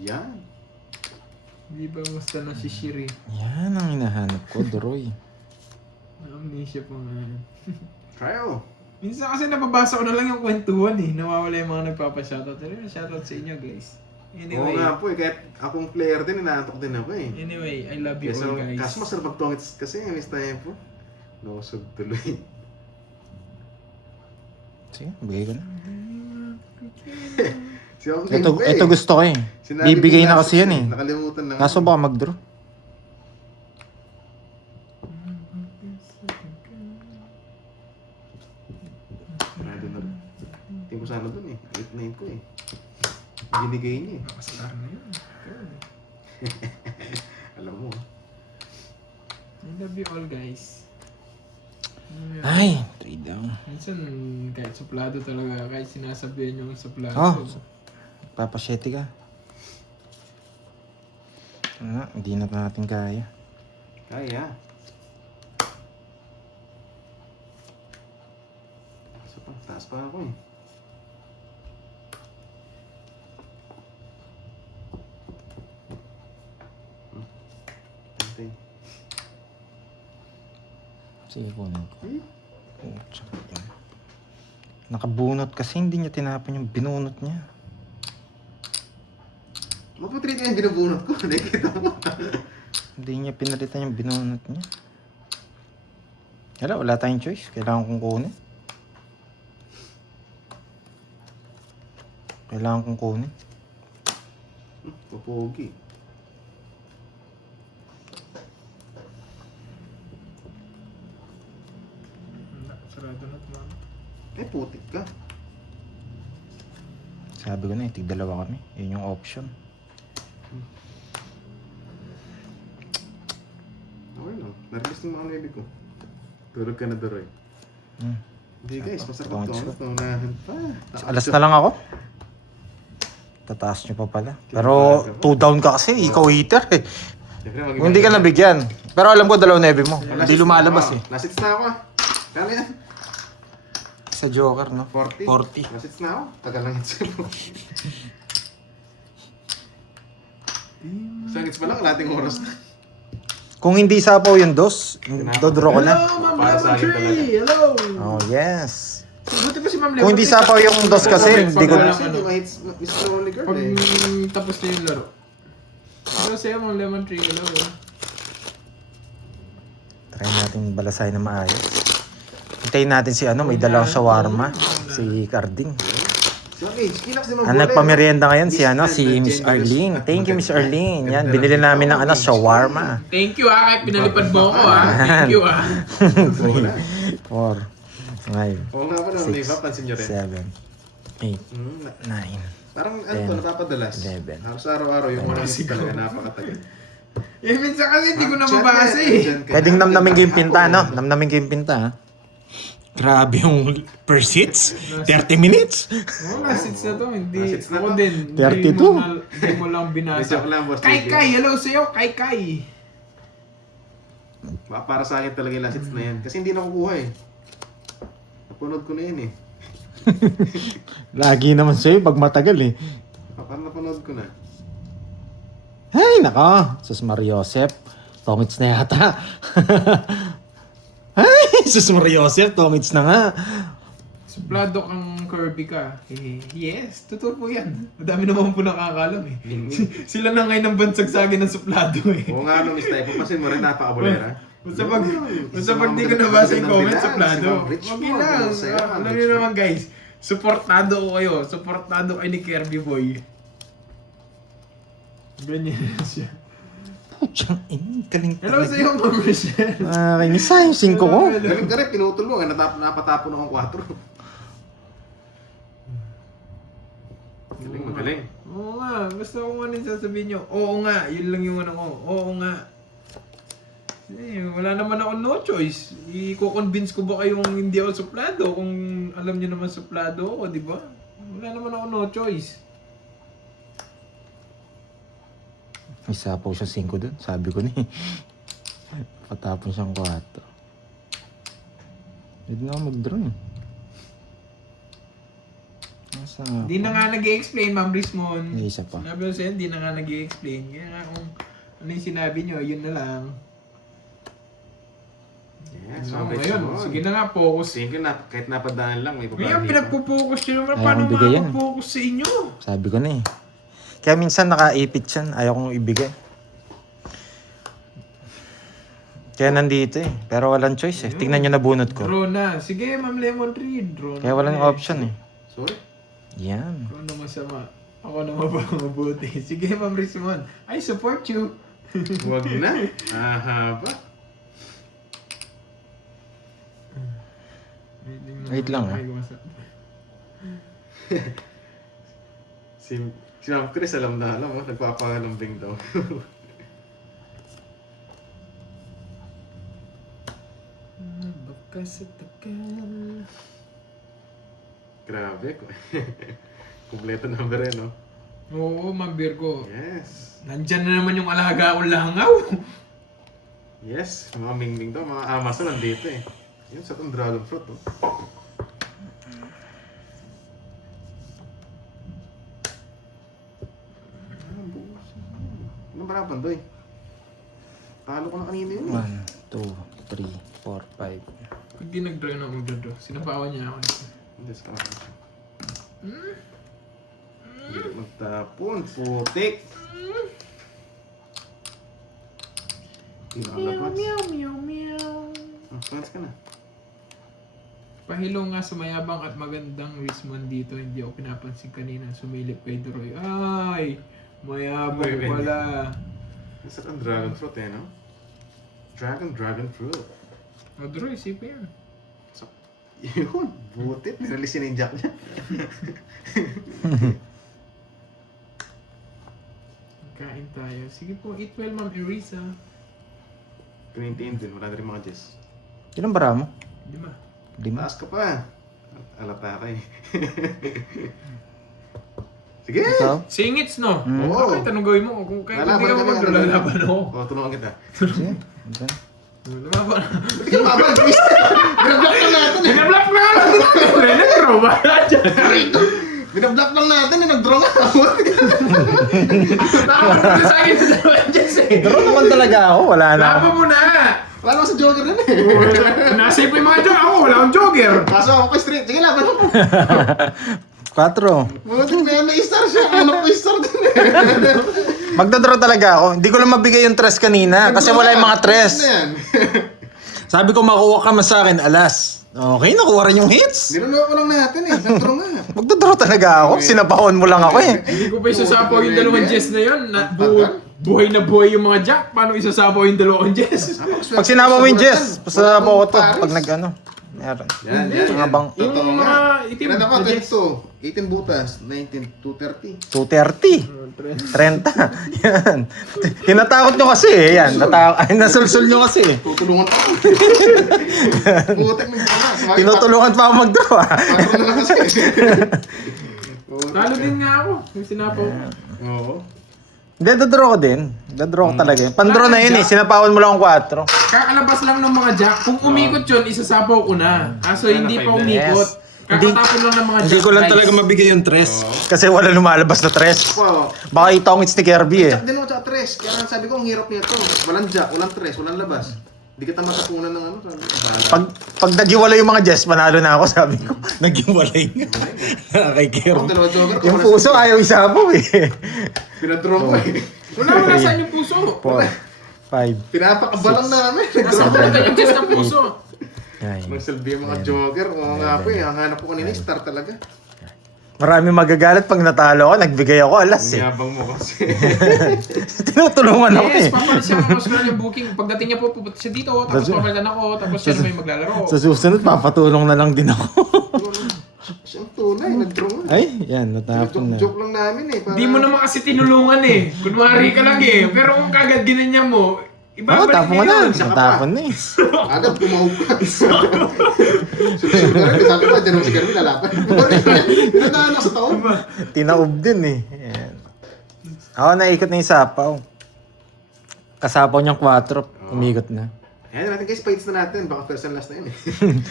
Yan. Hindi ba musta na si Shiri? Yan ang hinahanap ko, Doroy. Amnesia pa nga yan. Trial. Minsan kasi napabasa ko na lang yung kwentuhan eh. Nawawala yung mga nagpapa-shoutout. Pero shoutout sa inyo guys. Oo Anyway, nga po eh, kahit akong player din, inaantok din ako eh. anyway, I love you Kaso, all guys. kaso masarap magtongits kasi, Miss Typo. Nausog tuloy. Sige, bigay ko na. Si Ang Ito gusto ko eh. Sinabi Bibigay ko na last kasi yan week eh. Nakalimutan na. Kaso baka mag-draw. Sarado na. Tingin ko sana dun eh. 8-9 ko eh. Binigay niya eh. Nakastar na yun. Alam mo. I love you all guys. Ay, 3 down. Minsan kahit suplado talaga, kahit sinasabihan yung suplado. Oh, papasyete ka. Hindi na natin kaya. Kaya. Taas pa. Taas pa ako eh. Antay. Sige, kunin ko. Oh, tsaka yan. Nakabunot kasi hindi niya tinapon yung binunot niya. Maputrit yung binubunot ko. Nakikita mo. Hindi niya pinalitan yung binunot niya. Wala tayong choice. Kailangan kong kunin. Kailangan kong kunin. Papogi. Sarado na ito. Eh, putik ka. Sabi ko na eh, tig-dalawa kami. Yun yung option. Okay lang. Narilis ng mga nebe ko. Tulog ka na, Doroy. Hindi guys, masarap Tungkol ito. Naunahan pa. Alas na lang ako. Tataas nyo pa pala. Pero 2 down ka kasi. Ikaw hitter eh. Siyempre, Kung hindi ka nabigyan. Pero alam ko 2 nebe mo. Hindi lumalabas eh. Lasits na ako ah. Kala yan. Sa Joker, no? 40. 40. Lasits na ako. Tagal lang ito. Isang hits pa lang, lating oras na. Kung hindi sapaw yung dos, dodraw ko na. Hello, Ma'am Para sa Lemon akin Tree! Hello! Oh, yes. Buti pa si Ma'am Lemon Kung hindi Tree, sapaw yung dos kasi, hindi ko... Kasi di ba hits Mr. Only Girl Pag eh. tapos na yung laro. Hello sa'yo, Ma'am Lemon Tree. Hello. Try natin balasay na maayos. Hintayin natin si ano, may dalang shawarma. Si Carding. So, okay, kinak si Ma'am Ang Bola, nagpamerienda ngayon si ano, Miss si and Miss Generous Arlene. at Thank you, Miss maganda. Arlene. Yan, Ganda binili ng namin ng ano, tao, shawarma. Thank you kaya pinalipad mo ako Thank you 3, 4, 5, Oo nga pa naman, 6, Eva, pansin nyo rin. 7, 8, Hmm, 9. parang ano 10, to, napapadalas. 11. Halos araw-araw yung mga hits talaga napakatagal. Eh minsan kasi hindi ko na mabasa eh. Pwedeng namnamin ko yung pinta, no? Namnamin ko yung pinta, ha? Grabe yung per seats. 30 minutes. Oo, last hits na to. Hindi. Last hits na Ako to. din. 32. Hindi mo lang binasa. Joke lang, boss. Kai Kai, hello sa'yo. Kai Kai. Para sa akin talaga yung last hits na yan. Kasi hindi nakukuha eh. Napanood ko na yun eh. Lagi naman sa'yo pag matagal, eh. Parang napanood ko na. Ay, nako. Sus Mariosep. Tomits na yata. Ay, Sus Mariosep. Tomits na nga. Suplado kang Kirby ka. Yes, totoo po yan. Madami naman po nakakalam eh. Sila na ngayon ang bansag sa akin ng suplado eh. Oo nga no, Miss Tay. Papasin mo rin, napaka-bolera. Basta pag di ko nabasa yung comment, suplado. Okay lang. Alam niyo naman guys, supportado ko kayo. Supportado kayo ni Kirby Boy. Ganyan siya. Putsang ina, galing Hello talaga. sa'yo, Ma'am Michelle. Kainis sa yung 5 ko. Galing ka rin, pinutol mo. Napatapon akong 4. Galing, magaling. Oo nga, basta kung ano yung sasabihin nyo. Oo nga, yun lang yung ano ko. Oo nga. Eh, wala naman ako no choice. I-convince ko ba kayong hindi ako suplado kung alam niyo naman suplado ako, di ba? Wala naman ako no choice. May sapaw siya 5 dun. Sabi ko ni. Patapon siyang 4. Hindi na ako mag-draw eh. Nasa Hindi na nga nag-i-explain, Ma'am Rismon. May isa pa. Sinabi ko sa'yo, hindi na nga nag-i-explain. Kaya nga kung ano yung sinabi nyo, yun na lang. Yes, So, okay, ngayon, sige na nga, focus. Sige na, kahit napadaan lang, may Ngayon, papadaan pinagpo-focus nyo naman. Ayaw Paano kong bigay yan. makapag-focus sa inyo? Sabi ko na eh. Kaya minsan nakaipit yan. Ayaw kong ibigay. Kaya nandito eh. Pero walang choice eh. Tingnan nyo na bunot ko. Draw na. Sige, Ma'am Lemon Tree. Draw na. Kaya walang option eh. Sorry. Yan. Ako na masama. Ako na mabuti. Sige, Ma'am Rismon. I support you. Huwag na. Ahaba. Wait lang, ah. Si Ma'am Chris, alam na alam, oh, nagpapangalambing daw. Baka sa tagal. Grabe. Kompleto number eh, no? Oo, Ma'am Virgo. Yes. Nandyan na naman yung alaga kong langaw. Yes, mga mingming daw, mga Amazon nandito eh. Yun sa itong dragon fruit, oh. Anong barapan, Doy? Talo ko na kanina yun. 1, 2, 3, 4, 5. Pag di nag-draw na mag-draw, sinapawan niya ako. Hindi sa kamay. Hindi magtapon, putik! Pinakalapas. meow. Plants ka na. Pahilo nga sa mayabang at magandang Rismon dito. Hindi ako pinapansin kanina. Sumilip kay Droy. Ay! Mayabang Wait. pala. Isa ang dragon fruit eh, no? Dragon fruit. O Droy, sipa yan. So, yun, butit. Nilalisin yung jack niya. Kain tayo. Sige po, eat well, Ma'am Erisa. Pinintiin din, wala na rin mga Jess. Ilang bara mo? 5. 5? Taas ka pa. Alata ka eh. Sige! Ikaw? Singits, no? Mm. Oo. Bakit anong gawin mo? Kung kahit hindi ka Lalaban kami, mag-draw, lalaban ako. Oo, tulungan kita. Sige. Okay. Lumaban. Hindi ka lumabas, Chris! Nag-block na natin eh! Nag-block na! Nag-draw ba? Binablock lang natin, nag-draw nga ako. Nakapunta sa akin sa dalawang Jess eh. Pero naman talaga ako, wala na ako. Laban mo na! Wala ako sa Joker nun eh. Nasave po yung mga Joker. Ako, wala akong Joker. Kaso ako kay straight. Sige, laban ako. 4. Buti may star siya. Ano ko star din eh. Magdadraw talaga ako. Hindi ko lang mabigay yung 3 kanina kasi wala yung mga 3. Ano yan? Sabi ko makuha ka man sa akin, alas. Okay, nakuha rin yung hits. Niloloko lang natin eh. Nag-draw nga. Magdadraw talaga ako. Sinapahon mo lang ako eh. Hindi ko pa isasapaw yung dalawang Jess na yun. Buhay na buhay yung mga Jack. Paano isasapaw yung dalawang Jess? Pag sinama mo yung Jess, basta po ko to. Pag nag-ano. Meron. Yan, yan. Mga bang Yung Totoo mga nga. itim Ilan ako? na Jess. 22. 18 butas. 19. 230. 230. 30. Yan. Tinatakot nyo kasi eh. Yan. Ay, nasulsul nyo kasi eh. Tutulungan pa ako. Butik ng drama. Tinutulungan pa ako mag-draw ah. Patro na lang kasi. Talo din nga ako. Yung sinapaw ko. Oo. Hindi, dadraw ko din. Dadraw ko talaga yun. Pandraw na yun eh. Sinapawan mo lang ang 4. Kakalabas lang ng mga Jack. Kung umikot yun, isasapaw ko na. Kaso hindi pa umikot. Kakatapon lang ng mga Jack. Hindi ko lang guys. talaga mabigay yung 3. Kasi wala lumalabas na 3. Wow. Baka itongits ni Kirby eh. Jack din ako tsaka tres. Kaya nga sabi ko, ang hirap nito. Walang jack, walang tres, walang labas. Hindi kita matapunan ng ano. Sabi ko, Pag nagiwalay yung mga Jess, panalo na ako, sabi ko. Nagiwalay nga. Kay ako, Kirby. dalawa joker ko. Yung puso ayaw isapaw eh. Pinadraw ko eh. Wala saan yung puso. 4, 5. Pinapakabalang namin. Nasa pumunta yung Jess ng puso. Magsalbi yung mga joker. Oo nga po eh. Ang hanap ko kanina, star talaga. Marami magagalit pag natalo ako, nagbigay ako alas Ang eh. yabang mo kasi. Tinutulungan ako eh. Yes, papalit siya ng Australian booking. Pagdating niya po, pupunta siya dito. Tapos papalitan ako. Tapos siya na may maglalaro. Sa susunod, papatulong na lang din ako. Siyang tunay, nag-draw nga. Ay, yan, natapon na. Joke lang namin eh. Hindi mo naman kasi tinulungan eh. Kunwari ka lang eh. Pero kung kagad ginanya mo, Oo, ibabalik tapon ko niya na. yun. Natapon na eh. Agad kumahog ka. Susunod na rin. Sabi ko, dyan ako si Carmen lalapan. Pinadaan ako sa taon. Tinaob din eh. Yan. Ako, naikot na yung sapaw. Kasapaw niyang 4, umikot na. Ayan natin guys, fights na natin. Baka first and last na yun eh.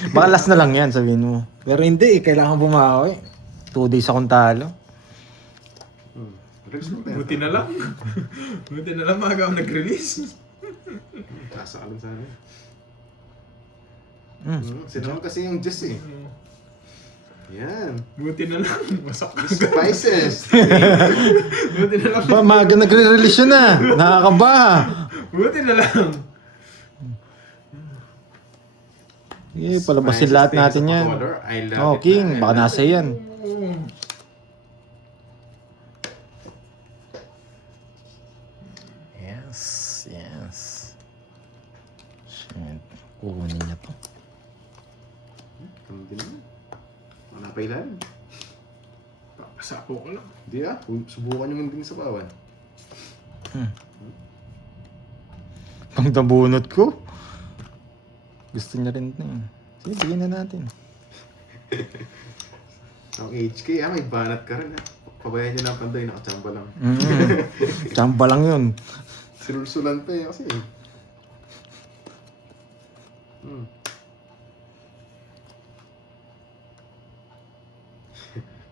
Baka last na lang yan, sabihin mo. Pero hindi eh, kailangan bumawi. 2 days akong talo. Relax lang tayo. Buti na lang. Buti na lang maaga ako nag-release. Kasakalin sana. Mm. Sinunod kasi yung Jess eh. Yan. Buti na lang. Masak ka. Spices. Buti na lang. Maga nagre-release yun na. Nakakabaha. Buti na lang. Sige, palabasin lahat natin yan. I love Oh, it. King, baka nasa yan. Yes, yes. Shit, kukunin niya to. Kami din naman. Wala pa ilalim. Pasapo ko lang. Hindi ah. Subukan nyo muna din sa bawan. Pang nabunot ko. Gusto niya rin na eh. Sige, bigyan na natin. Ang HK may banat ka rin ah. Pabayaan nyo na ang panday, nakachamba lang. Tsamba lang yun. Sinulsulan pa eh kasi eh.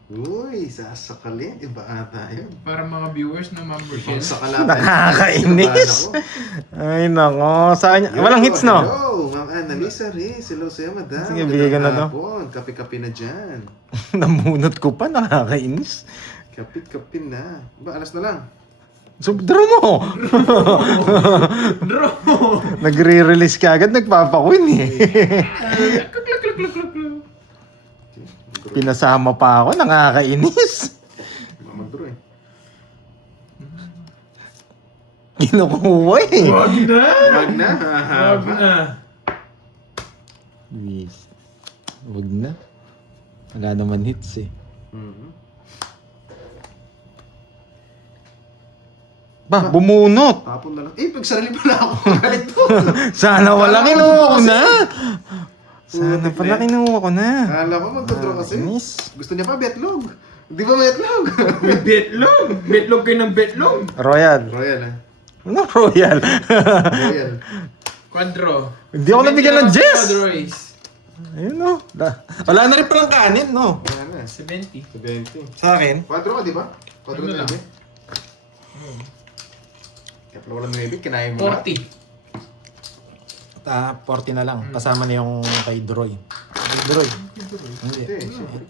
Uy, sasakalin. Iba ata yun. Para mga viewers na membership. Ang sakalatan. Nakakainis. Ay, nako. Sa kanya, walang hits, no? Hello, Ma'am Annalisa Riz. Hello sa'yo, madam. Sige, bigay ka na to. Hapon. Kape-kape na dyan. Namunot ko pa, nakakainis. Kapit-kape na. Ba, alas na lang. So, draw mo! Draw! Nagre-release ka agad, nagpapakwin eh. Pinasama pa ako, nakakainis. Mag-draw eh. Kinukuha eh. Wag na! Wag na. Wag Hahaba. na! Wag na. Wala naman hits eh. Mhm. Ba, bumunot! Tapon na lang. Eh, pagsarili pala ako. Galit to. Sana wala kinuha ko na! Sana Putik pala na. kinuha ko na. Kala ko mag-draw kasi. Inis. Gusto niya pa betlog. Di ba betlog? May betlog! Betlog kayo ng betlog! Royal. Royal ah. Ano Royal? Royal. Quadro. Hindi ako nabigyan ng Jess! Quadro race. Ayun no. Wala na rin palang kanin no. Wala na. 70. 70. Sa akin? 4 ka, di ba? 4 Ano na lang? lang. Kaya pala walang 9, kinain mo lahat. 40. 40 na lang. Kasama na yung kay Droy. Kay Droy. Hindi. Hindi, siyempre.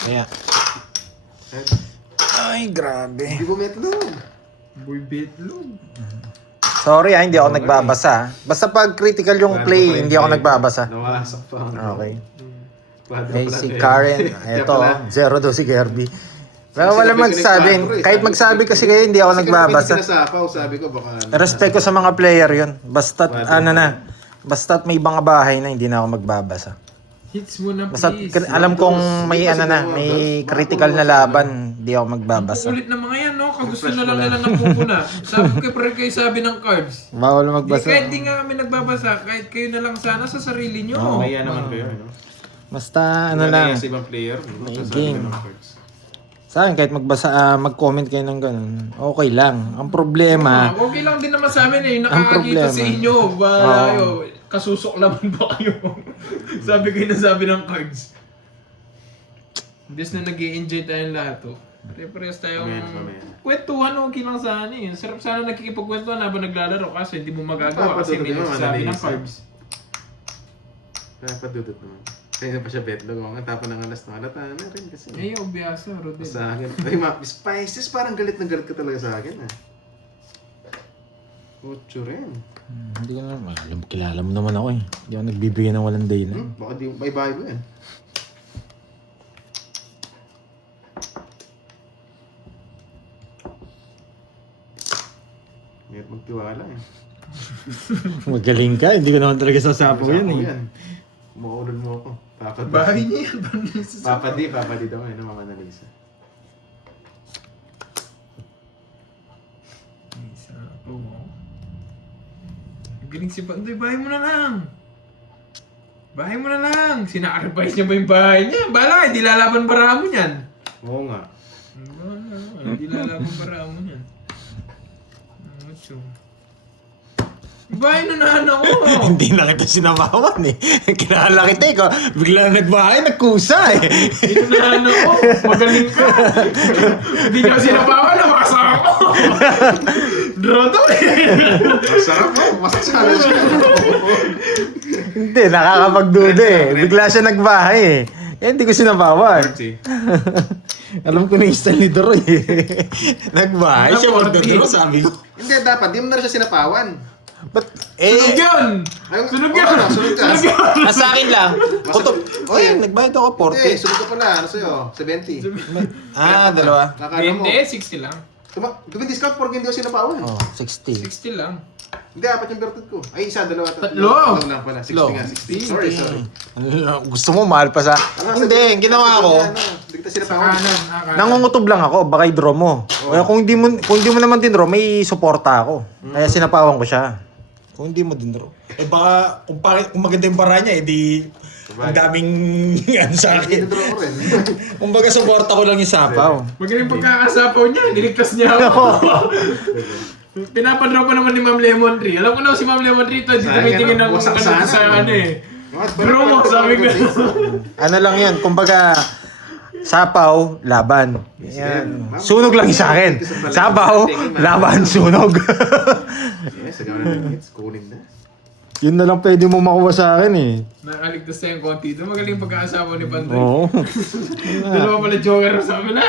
Kaya. Ay, grabe. Hindi mo metlog. Boy betlog. Sorry hindi ako nagbabasa. Basta pag critical yung play, hindi ako nagbabasa. Nawasak pa. Okay. Quadro Okay, pala si to eh. Karen. Kaya Ito, pala, 0-2 si Kirby. Pero wala sinabi ko ni magsabi. Quadro eh, Kahit sabi magsabi ko, kasi kayo, hindi ako kasi nagbabasa. Kasi sinasapaw, sabi ko baka... Respect ko sa mga player yun. Basta't Quadro ano pala. na. Basta't may mga bahay na, hindi na ako magbabasa. Hits mo na Basta please. alam kong may Hindi ano kasi na, mga may dos, critical na mga laban, hindi ako magbabasa. Ulit na mga yan, no? Kung gusto Refresh na lang mo nila lang. napupuna. Sabi ko kayo sabi ng cards. Bawal Di, magbasa. kahit di nga kami nagbabasa, kahit kayo na lang sana sa sarili nyo. Oo. Kaya naman kayo, no? Basta ano lang. Sa ibang player, May sasabi game. ka ng cards. Sa akin, kahit mag-comment kayo ng ganun, okay lang. Ang problema, Okay lang din naman sa amin eh. Ang Nakakakita problema. sa inyo. Ba, Oo. kayo, kasusok laman ba kayo? Sabi kayo na sabi ng cards. Imbes na nag-i-enjoy tayong lahat oh. Pare-parehas tayong Mamaya. kwentuhan okay lang sana eh. Sarap sana nakikipagkwentuhan habang naglalaro kasi hindi mo magagawa kasi may Papadudod naman, nagsasabi ng analisa. cards. Kaya padudot naman. Kaya pa siya betlog. Ang tapon ng alas na halata na rin kasi. Eh, obviasa, Rodel. Sa akin. Ay, Spices, parang galit na galit ka talaga sa akin ah. Ucho rin. hindi ko naman, kilala mo naman ako eh. Hindi ako nagbibigay ng walang day na. Baka di may bahay mo yan. Ngayon magtiwala eh. Magaling ka, hindi ko naman talaga sasapaw Sapo yan eh. Umuulol mo ako. Papa D. Bahay niya yan. Paano niya sasabi? Papa D daw eh, no, Mama Analisa. Isa po mo. Galing si Pandoy, bahay mo na lang. Bahay mo na lang. Sinacrifice niya ba yung bahay niya? Bala, hindi lalaban para mo niyan. Oo nga. Bala, hindi lalaban para mo niyan. Mucho. Bahay na nahan ako. Hindi na kita sinabawan eh. Kilala kita eh. Bigla nagbahay, nagkusa eh. Inunahan ako. Magaling ka. Hindi niya sinabawan na makasama ko. Draw to eh. Masarap mo. Masasala siya. Hindi, nakakapagduda eh. Bigla siya nagbahay eh. Eh, hindi ko sinabawan. Party. Alam ko na yung style ni Doroy eh. Nagbahay siya, wag na Doro, sabi ko. Hindi, dapat. Di mo na rin siya sinapawan. But, Sunog eh, yun! Ay, Sunog oo, yun! Sunod ka. Sunog yun! nasa akin lang. Kuto, oh yan, nagbayad ako Hindi, 40. sunod ka pala. Ano sa'yo? 70. Dalawa. Nakano mo. Hindi, 60 lang. Discount porque hindi ko sinapawan. Oh, 60. 60 lang. Hindi, apat yung bertud ko. Ay, isa, dalawa, tatlo. Tatlo. Tatlo lang pala. 60 Tatlo. nga, 60. Sorry. Gusto mo, mahal pa sa... Hindi, ang ginawa ko, Hindi kita Sa sinapawan. kanan. nangungutob lang ako, baka i-draw mo. Kaya kung hindi mo naman din draw, may suporta ako. Kaya sinapawan ko siya. Kung hindi mo din draw. Eh baka, kung maganda yung para niya, edi ang daming ano sa akin. Hindi ko rin. Kung baga suporta ko lang yung sapaw. Magaling pagkakasapaw niya, niligtas niya ako. Pinapadraw pa naman ni Ma'am Lemon Tree. Alam ko na si Ma'am Lemon Tree ito, hindi Sayang, tumitingin ng wasak ano sana. sa ano eh. What? Draw mo, sabi ko. Ano lang yan, kumbaga sapaw, laban. Yan. Sunog lang yung sa akin. Sapaw, laban, sunog. Yes, sa gawin ng hits, kunin na. Yun na lang pwede mo makuha sa akin eh. Nakaligtas na yung konti ito. Magaling pagkakasapaw ni Pandoy. Oo. Dalawa pala joker sa amin na.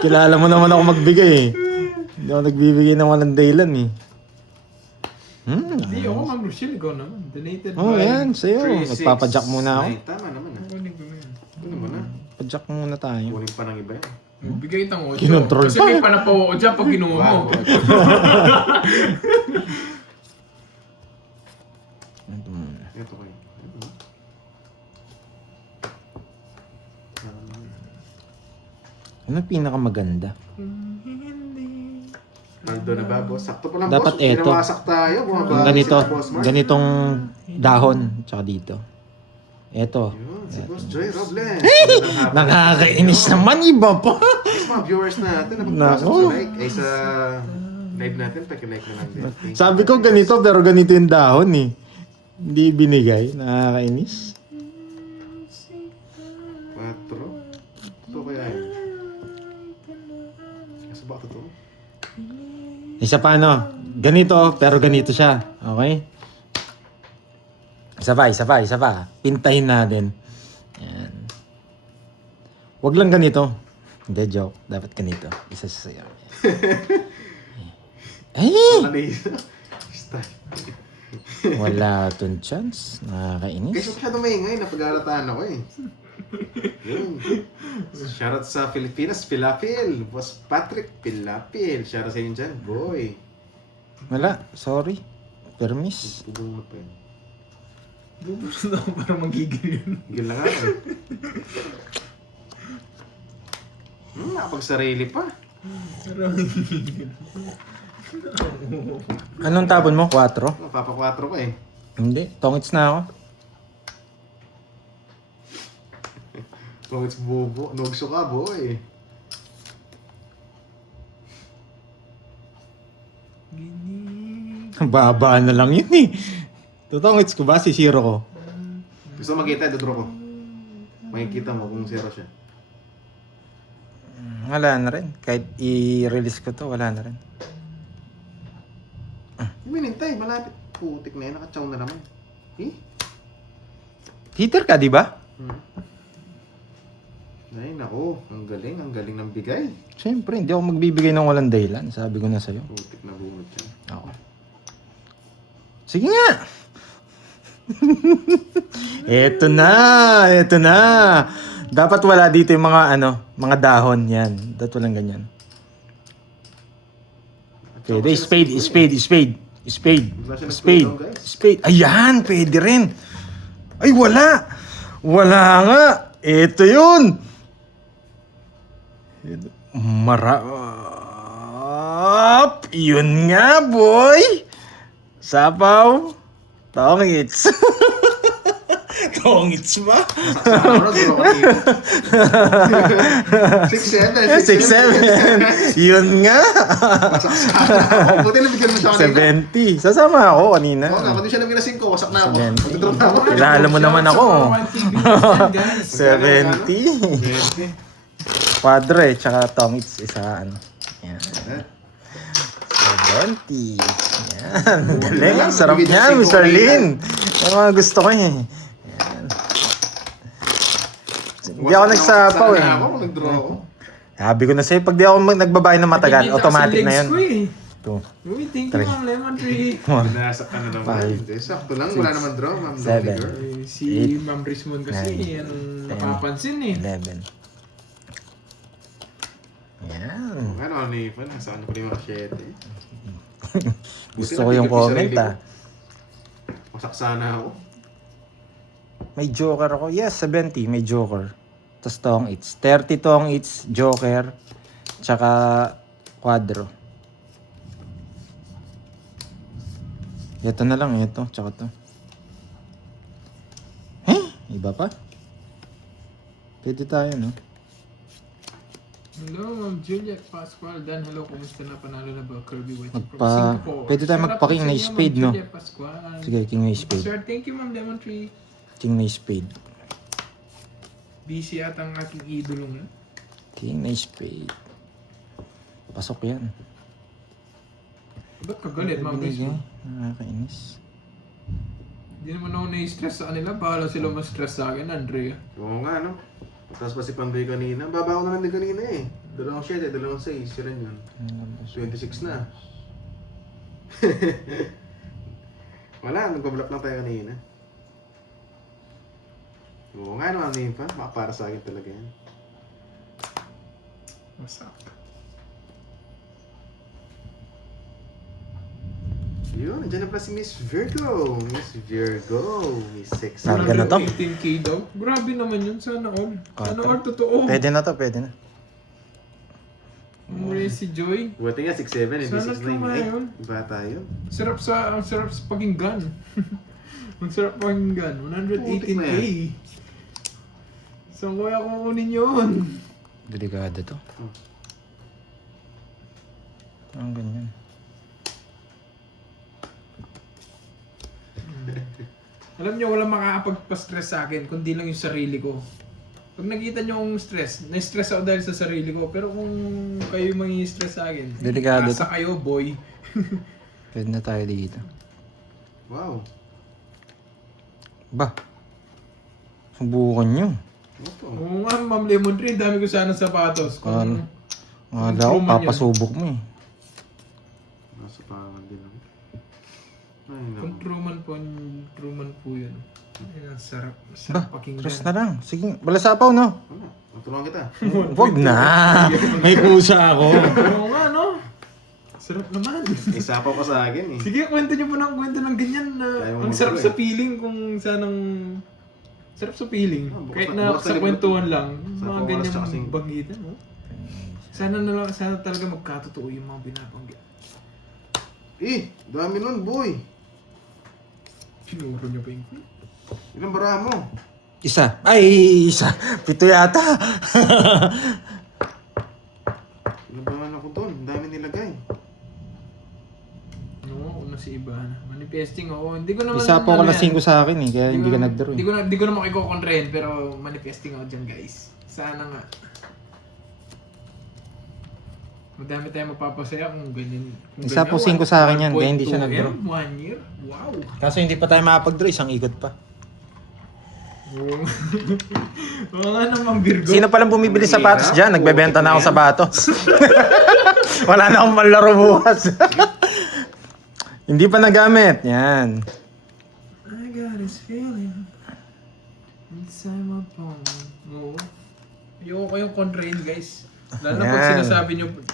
Kilala mo naman ako magbigay eh. Hindi ako nagbibigay ng walang dahilan eh. Hindi ako, Ma'am Rochelle, ikaw naman. Donated Oh, by... yan, sa'yo. 3, 6, Magpapadyak muna ako. 9. Tama naman ah. Kunin ko na yan. Kunin mo na. Padyak muna tayo. Kunin pa ng iba yan. Bigay itang 8. Kinontrol Kasi pa. may panapaw ko dyan pag kinuha mo. Wow. Ito muna. Ito kayo. Ano pinakamaganda? Aldo na ba, boss? Sakto pa lang, Dapat boss. eto. Pinawasak tayo. Bumaba Yung ganito, si Boss Mark. ganitong dahon, tsaka dito. Eto. Yun, si Boss Joy Robles. Nakakainis naman, iba pa. Mas mga viewers natin na magpasok Nako. sa like. Ay sa live natin, pag-like na lang din. Thank Sabi ko ganito, pero ganito yung dahon eh. Hindi binigay. Nakakainis. 4. Ito kaya yun. Kasi ba totoo? Isa pa ano, ganito, pero ganito siya. Okay? Isa pa. Pintahin natin. Yan. Wag lang ganito. Hindi, joke. Dapat ganito. Isa sa sayo. Ay! Ano yun? Style. Wala tong chance. Nakakainis. Kasi masyado maingay, napag-aarataan ako eh. Yun. Shoutout sa Pilipinas, Pilapil. Boss Patrick Pilapil. Shoutout sa inyo dyan, boy. Wala, sorry. Permis. Pubungot pa yun. Bubus na ako para magigil yun. Gil lang ako eh. Nakapagsarili pa. Para magigil. Anong tabon mo? 4? Papa 4 ka eh. Hindi, tongits na ako. Kung it's bubo, nugso ka, boy. Baba na lang yun eh. Totongits ko ba? Si zero ko. Gusto makita, dodro ko. Makikita mo kung zero siya. Wala na rin. Kahit i-release ko to, wala na rin. Yung minintay, malapit. Putik na yun, nakachaw na naman. Eh? Hitter ka, di ba? Ay, naku. Ang galing ng bigay. Siyempre, hindi ako magbibigay ng walang dahilan. Sabi ko na sa'yo. Putik na bunot yan. Ako. Sige nga! Eto na! Dapat wala dito yung mga mga dahon yan. Dapat walang ganyan. Pwede, spade. Ayan, pwede rin. Ay, wala! Wala nga! Eto yun! Marap! Yun nga, boy! Sapaw! Tongits! Tongits ba? Ano, duro ka dito. 6-7. 6-7! Yun nga! Masaksakan ako. Buti nabigyan mo siya kanina. 70. Sasama ako kanina. Oo nga, kung di siya nabigyan na 5, wasak na ako. 70. Magdodrop na ako. Kilala mo naman ako. 20. 70. Padre, tsaka tongits, isa Yan. 70. Yan. Galing. Ang sarap niyan, Mr. Lin. Yung mga gusto ko eh. Yan. Hindi ako nagsapaw eh. Ako kung nag-draw ako. Sabi ko na sa'yo, pag di ako nagbabayad ng matagal, automatic na yun. Two. Uy, thank Three. you, Ma'am Lemon Tree. Binasak ka na naman. Five. Hindi, sakto lang. Wala naman draw, ma'am. Seven. Girl. Si Ma'am Rismond kasi, Nine. anong Ten. napapansin eh. 11. Yan. Ano ni Ivan? Nasaan ko yung mga 7. Gusto ko yung comment ah. Wasak sana ako. May joker ako. Yes, 70. May joker. Tapos tong its. 30 tong its, joker, tsaka quadro. Ito na lang, ito. Tsaka to. Iba pa? Pwede tayo, no? Hello, Ma'am Juliet Pascual. Dan, hello, kumusta na? Panalo na ba? Kirby White from Magpa- Singapore. pwede tayo Shout out magpa-king po sa na inyo, spade, Ma'am no? Juliet Pascual. Sige, king may spade. Sir, thank you, Ma'am Lemon Tree. King may spade. Busy at ang aking idolo na. King may spade. Pasok yan. Ba't ka galit, Ma'am Binigay. Rismond? Nakakainis. Hindi naman ako na-stress sa kanila. Bahala sila ma-stress sa akin, Andrea. Oo nga, no? Tapos pa si Pandoy kanina. Baba ko na lang din kanina eh. 2-7, 2-6. Sila yun. 26 na. Wala, nagpa-block lang tayo kanina. Oo nga naman, Nipa. Baka para sa akin talaga yan. What's up? Yun, nandiyan na pala si Miss Virgo. Miss Virgo. Miss Sexy. Targa na to? 18K daw. Grabe naman yun. Sana all. Sana Quatro. all totoo. Pwede na to, pwede na. Muli si Joy. Buti nga, 6'7", hindi Sana 6'9". tama Ay, yun. iba tayo. Ang sarap sa pakinggan. Ang sarap pakinggan. 118K. Saan kaya kukunin yun? Delikado to. Ang ganyan. Alam niyo, walang makakapagpa-stress sa akin, kundi lang yung sarili ko. Pag nakita nyo akong stress, na-stress ako dahil sa sarili ko. Pero kung kayo mangi-stress sa akin, Delikado asa kayo, boy. Pwede na tayo dito. Wow. Ba? Subukan nyo. Ito. Oo nga, Ma'am Lemon Tree, dami ko sana sapatos. Ano? Kung Wala ko, Truman yun. papasubok mo eh. Nasa pangan din ako. Ay, Kung naku. Truman po yun. Ay, ang sarap. Ba? Sarap pakinggan. Stress na lang. Sige, balasapaw no? Wala. Matulungan kita. Huwag na. May kusa ako. Oo nga, no? Sarap naman. Isapaw ka sa akin eh. Sige, kwento niyo po ng kwento ng ganyan na Kaya mo ang sarap magtuloy. sa feeling kung sanang... Sarap sa feeling. Ah, bukas Kahit na- na bukas na sa libro kwentuhan to. lang, Sa mga oras ganyan tsaka sing- banggitan, no? Sana talaga magkatotoo yung mga binabanggit. Dami nun, boy. Sinuro niyo pa yung queen? Ilang bara mo? Isa. Ay, isa. Pito yata. Ilang bara ako doon? Ang dami nilagay. No, una si Iban. Manifesting ako. Hindi ko naman... Isa po ka ano na yan. 5 sa akin eh, kaya hindi ka nag-draw eh. Hindi ko naman iko-contrain, pero manifesting ako dyan, guys. Sana nga. Madami tayong mapapasaya kung ganyan. Kung Isa po, 5 ganyan, sa akin yan, kaya hindi 1.2 siya nag-draw. 1 year? Wow! Kaso hindi pa tayo makapag-draw, isang ikot pa. Oo nga naman, Virgo. Sino palang bumibili sapatos dyan? Nagbebenta na ako sapatos. Wala na akong manlaro bukas. Hindi pa nagamit. Yan. I got this feeling inside my palm. Oo. Ayoko kayong contrain, guys. Lalo na pag Yan.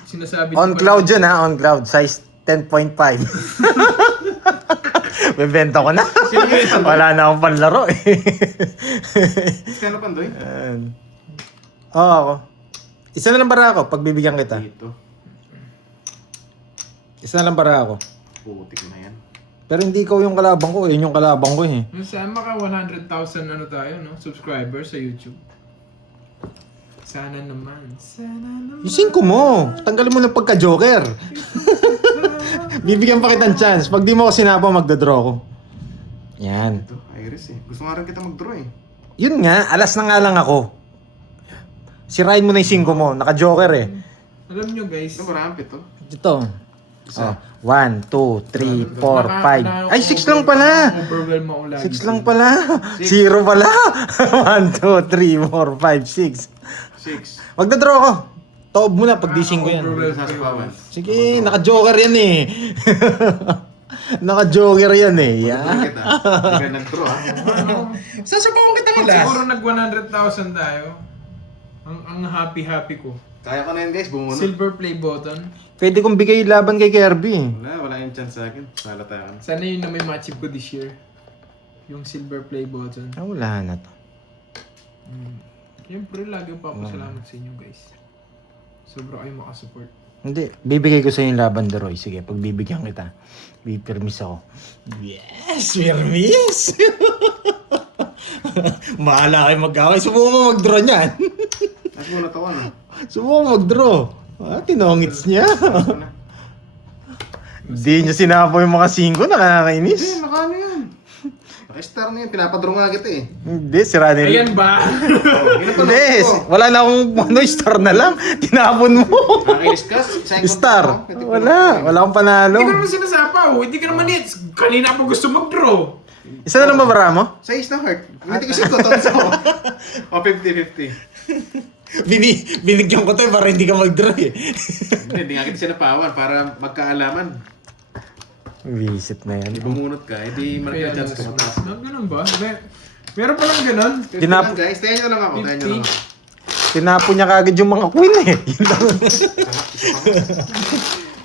sinasabi On cloud yun ha, on cloud. Size 10.5. Bebenta ko na. Wala na akong panlaro eh. Kano pa, Doy? Yan. Oo, ako. Isa na lang bara ako, pagbibigyan kita. Dito. Isa na lang bara ako. Putik na yan. Pero hindi ikaw yung kalabang ko, yun yung kalabang ko eh. Yung sana maka 100,000 ano tayo, no? Subscribers sa YouTube. Sana naman. Sana naman. Yung 5 mo, tanggalin mo ng pagka-joker. Bibigyan pa kitang chance. Pag di mo ako sinapa, magdadraw ko. Yan. Ito, Iris eh. Gusto nga rin kita mag-draw eh. Yun nga, alas na nga lang ako. Sirain mo na yung 5 mo, naka-joker eh. Alam nyo, guys. Ito, marami ito. Ito. Isa. Oh, 1, 2, 3, 4, 5. Ay, 6 lang pala. Overwhelm ako lagi. 6 lang pala. 0 pala. 1, 2, 3, 4, 5, 6. 6. Magdadraw ko. Taob mo na pag di 5 yan. Overwhelm Sa kayo, sapawan. guys. Sige, naka-joker yan eh. Naka-joker yan eh. Matulungan Yan. kita. Hindi ka nag-draw ha. Sasabawan kita Pag siguro nag 100,000 tayo, ang happy ko. Kaya ko na yun guys, bumunod. Silver play button. Pwede kong bigay laban kay Kirby. Wala yung chance sa akin. Sala tayo. Sana yun na may ma-achieve ko this year. Yung silver play button. Ah, wala na to. Siyempre, lagi yung papasalamat sa inyo, guys. Sobra kayo makasupport. Hindi, bibigay ko sa yung laban de Roy. Sige, pagbibigyan kita. Bipirmis ako. Yes! Pirmis! Mahala kayo mag-away. Subukan mo mag-draw niyan. At muna tawa na. Subukan mo mag-draw. Ah, tinongits niya. Ako na. Hindi niya sinapo yung mga 5, nakakainis. Hindi, nakaano yan. Naka-star na yan. Pinapadro nga kita eh. Hindi, sira nila. Ayan ba? Hindi, wala na akong star na lang. Tinapon mo. Nakakainis ka? Star. Wala akong panalo. Hindi ko naman sinasapaw. Hindi ka naman hits. Kanina pa gusto mag-draw. Isa na lang mabara mo? Sa is na heart. Hindi ko siya totoo sa ako. O 50-50. Binigyan ko tayo para hindi ka mag-draw eh. Hindi nga kita sinapawan para magkaalaman. Visit na yan. Hindi bumunot ka, hindi malaki ang chance ko mataas. Ganun ba? Meron pa lang ganun. 50 lang guys, tayo nyo lang ako. Tayo nyo lang ako. Tinapon niya kagad yung mga queen eh. Yun lang.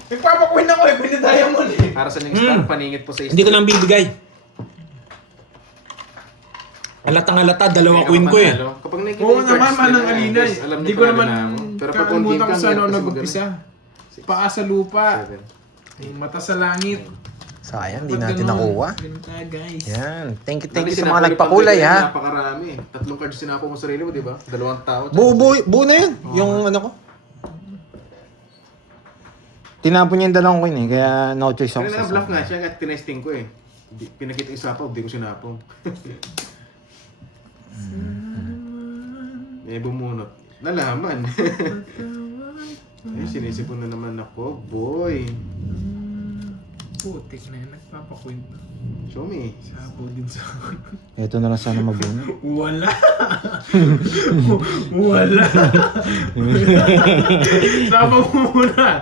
Nagpapakuin ako eh. Pinadaya mo eh. Para sa next star, paningit po sa is. Hindi ko nang bibigay. Alatang-alata, dalawang queen ko eh. Kapag nakikita Oo yung naman, cards manang nila, alina. guys, alam Hindi niyo ko talaga naman na ako. Pero pag on game kakalimutan ka, kung saan ako meron kasi nag-umpisa. Paa sa lupa. Mata sa langit. Sayang, di Ba't natin ganun? nakuha. Ganun tayo, guys. Yan. Thank you Dati sa sinapo mga ni nagpakulay Pandoy, ha. Napakarami. 3 cards sinapo mo sarili mo, di ba? 2 tao. Buo na yun. Yung ano ko. Tinapon niya yung dalawang queen eh. Kaya no choice ako Kaya sa na-bluff nga siya at tinesting ko eh. Pinakita yung sapaw, di ko sinapong. Eh, bumunot. Nalaman. Eh, sinisipon na naman ako, boy. Putik na yan, nagpapakwento. Show me. Sapo din sa Ito na lang sana mabuna. Wala! Wala! Sapo mo muna!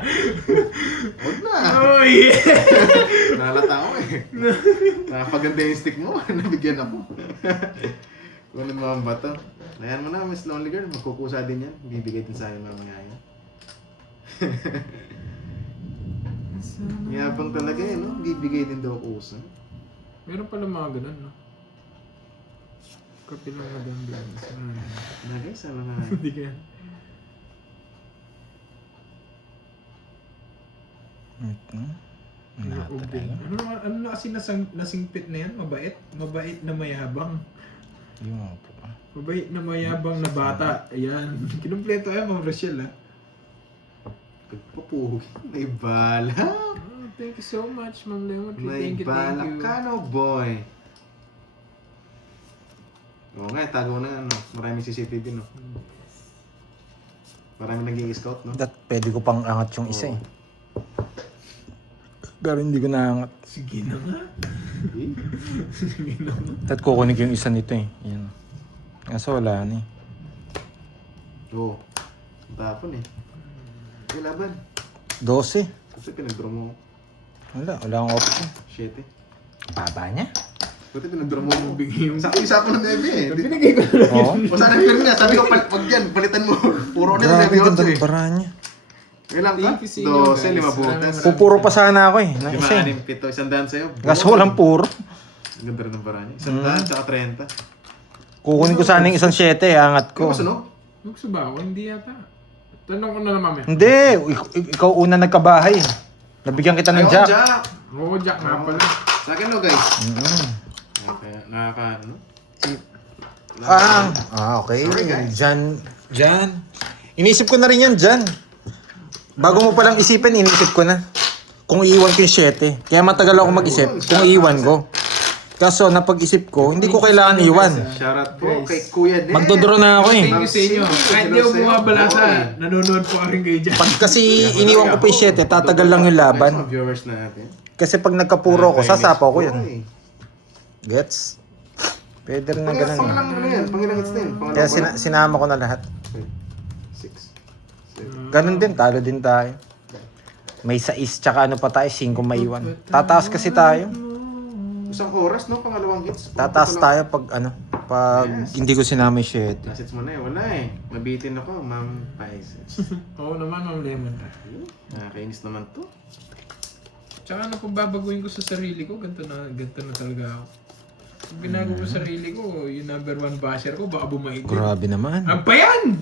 Huwag na. Oh yeah! Nalata ako eh. Nakapaganda yung stick mo. Nabigyan ako. Kunin mo ang bato. Ayan mo na, Miss Lonely Girl. Magkukusa din yan. Bibigay din sa akin mamaya yan. Yabang talaga eh, no? Bibigay din daw kusa. Meron pala mga ganun, no? Kapilang maganda. Bagay sa mga... Hindi kaya. Ano na kasi nasingpit na yan? Mabait? Mabait na mayabang. Yung nga po. Mabait na mayabang na bata. Ayan. Kinumpleto yan, Ma'am Rochelle, ha? Pagpapugi. May bala. Oh, thank you so much, Ma'am Lemon. May Thank you, bala thank you. ka, no, boy. Oo nga, tago na, no? Maraming CCTV, no? Maraming nag-i-scout, no? Pwede ko pang angat yung isa eh. Pero hindi ko naangat. Sige na nga. Eh? Sige na nga. Kukunin ko yung isa nito eh. Yan. Kaso wala na eh. Oo. Tapon eh. May laban. 12. Kasi pinag-draw mo. Wala akong option. Shit eh. Baba niya? Buti pinag-draw mo. Bigay yung... Sakto-isa ko ng Neve eh. Binigay ko na. Oo. O sana yung nga, sabi ko, wag yan, palitan mo. Puro na Grabe, Neve 8 ganda eh. ng bara niya. Ilang ka? Thank you sa inyo, 12, guys. 5 butas. Pupuro pa sana ako eh. Ng 5, isa eh. 6, 7, isang daan sa'yo. Kaso walang puro. Ang ganda rin ng bara niya. Isang daan, tsaka 30. Kukunin ko sana yung isang 7 eh. Angat Ikaw ko. ba sunog? Magsuba ako, hindi yata. Tanong ko na naman, eh. Hindi. Ikaw una nagkabahay. Nabigyan kita ng Ayun, jack. Jack! Oo, Jack nga pala. Sa akin no, guys. Mm. Nakaka, ano? Okay. Sorry, guys. Jan. Inisip ko na rin yan, Jan. Bago mo palang isipin, inisip ko na. Kung iiwan ko yung 7. Kaya matagal ako mag-isip kung iiwan ko. Kaso napag-isip ko, hindi ko kailangan iwan. Shoutout po kay Kuya Ned. Magdodraw na ako eh. Thank you sa inyo. Kahit di ako bumabalasa, nanonood po rin kayo dyan. Pag kasi iniwan ko pa yung 7, tatagal lang yung Mga laban. viewers natin. Kasi pag nagkapuro ko, Okay, sasapaw ko Miss yun. Boy. Gets? Pwede rin na ganun. Pangalang mo na yan. Pangalang hits na yun. Kaya sinama ko na lahat. 6. Ganun din, talo din tayo. May 6 tsaka ano pa tayo, 5 maiwan. Tataas kasi tayo. Isang oras, no? Pangalawang hits. Tataas tayo pag pag Yes. hindi ko sinama yung 7. Last hits mo na eh. Wala eh. Mabitin ako, Ma'am Pisces. Oo naman, Ma'am Lemon. Nakakainis naman to. Tsaka ano kung babaguhin ko sa sarili ko, ganito na talaga ako. Kung binago ko sa sarili ko, yung number 1 basher ko, baka bumaig. Grabe naman. Ano ba yan?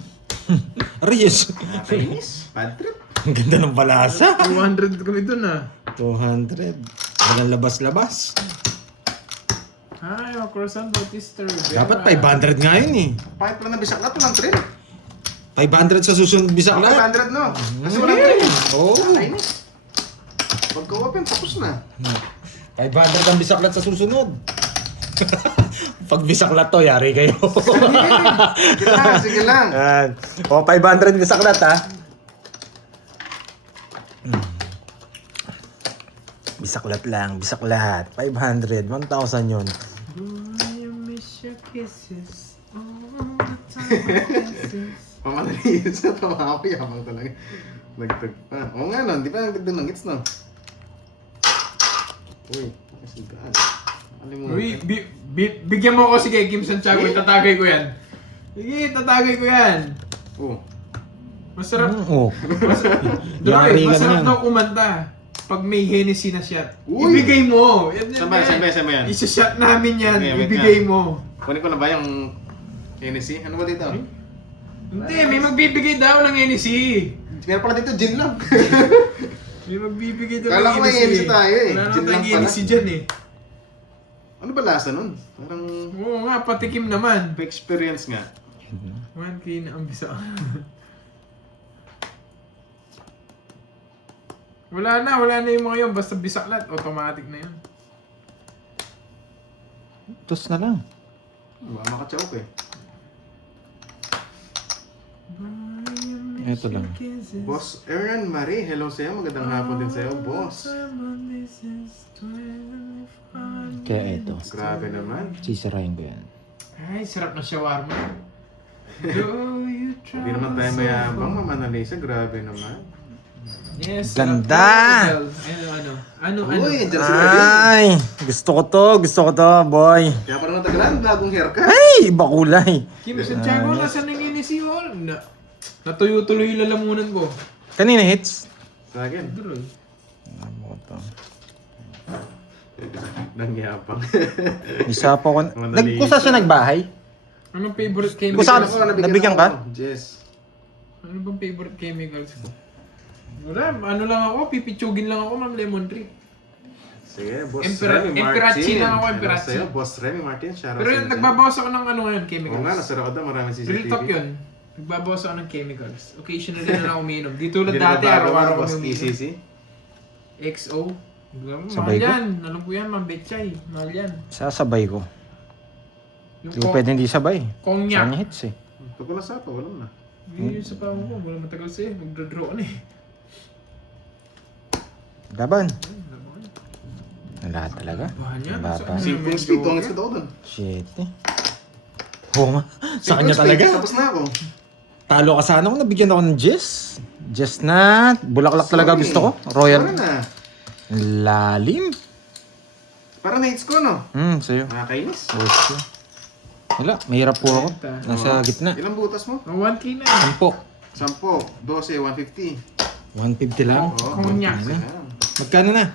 Arius! Nakakainis. Bad trip. Ang ganda ng balasa. 200 kami dun ah. 200. Walang labas-labas. Hi, mga croissant Bautista Rivera. Dapat 500 nga yun eh. Pahit lang na bisak na. Walang trail. 500 sa susunod bisak lang. 500 no. Kasi walang trail. Oo. Nakakainis. Pagka-open, tapos na. 500 ang bisaklat sa susunod. Pag bisaklat to, yari kayo. Sige lang, sige lang. Yan. O, 500 bisaklat ha. Bisaklat lang, bisaklat. 500, 1,000 yun. I miss your kisses all the time. Pamanali yun sa tawa ako. Yabang talaga. Nagtag pa. Oo nga no, di pa nagtagdag ng hits no. Uy, kasi gaan. Alam mo. Uy, bigyan mo ako sige, Kim Santiago, tatagay ko yan. Sige, tatagay ko yan. Oh. Masarap. Oo. Droy, Yari ka masarap na yan. daw kumanta. Pag may Hennessy na shot. Uy! Ibigay mo. Yan, Saan ba yan? Isa-shot namin yan. Okay, wait Ibigay nga. mo. Kunin ko na ba yung Hennessy? Ano ba dito? Hindi, may magbibigay daw ng Hennessy. Meron pala dito, gin lang. May magbibigay daw Kala ko may Hennessy tayo eh. Wala Gin na lang tayong pala. Hennessy dyan eh. Ano ba lasa nun? Parang Oo nga, patikim naman. pa-experience nga. 1K na ang bisa. wala na yung mga yun. Basta bisaklat, automatic na yun. Tos na lang. Baka makachawak eh. Ito lang. Boss Aaron Marie, hello sa'yo. Magandang hapon din sa'yo, boss. Kaya ito. Grabe naman. Sisirahin ko yan. Ay, sarap na shawarma. Hindi naman tayo mayabang, Mama Annalisa. Grabe naman. Yes. Ganda! Ano? Uy, dyan si Guardian. Ay! Gusto ko to, boy. Kaya parang natagalan, bagong haircut. Ay! Iba kulay. Kim Santiago, nasa nanginis yun? Natuyo-tuloy yung lalamunan ko. Kanina hits? Sa akin, Tuloy. Ano to? nangyapang. Isa pa ko. Madali. Kusa siya nagbahay? Anong favorite chemicals? Kusa- Nabigyan nabigyan ka? ako. Yes. Ano bang favorite chemicals ko? Wala, ano lang ako, pipitsugin lang ako, Ma'am Lemon Tree. Sige, Boss Emperador- Remy Emperador Martin. lang ako, Hello Emperador. sa'yo, Boss Remy Martin. Shoutout Pero yun, sa'yo. nagbabawas ako ng ano ngayon, Oo chemicals. nga, nasa Rakota, maraming CCTV. Real talk yun. Nagbabawas ako ng chemicals. Occasionally na lang umiinom. Di tulad Hindi na dati, nagbabago, araw-araw Boss kami umiinom. ECC. XO. Mahal Sabay ko? yan. Alam ko yan, Ma'am Betchay. Mahal yan. Sasabay ko. Yung Hindi ko pwede hindi sabay. Cognac. Saan hits eh. Pag wala sapa, wala na. Yun yung sa pamo ko. Wala matagal sa'yo. Magdraw ka na eh. Laban. Wala talaga. Bahan yan. Wala Sa- pa. ano, Simple medyo- speed, tongits ka daw doon. Shit eh. Oo nga. Sa kanya Simple speed, talaga. Tapos na ako. Talo ka sana kung nabigyan ako ng Jess. Jess na. Bulaklak talaga Sorry. gusto ko. Royal. Wala na. Lalim. Parang na-hits ko, no? Sa'yo. Nakakainis. Okay. Wala, mahirap po ako. Nasa gitna. Ilang butas mo? Oh, 1K na. 10. 10, 12, 150. 150 lang. Oo, Cognac. 150 lang. Magkano na?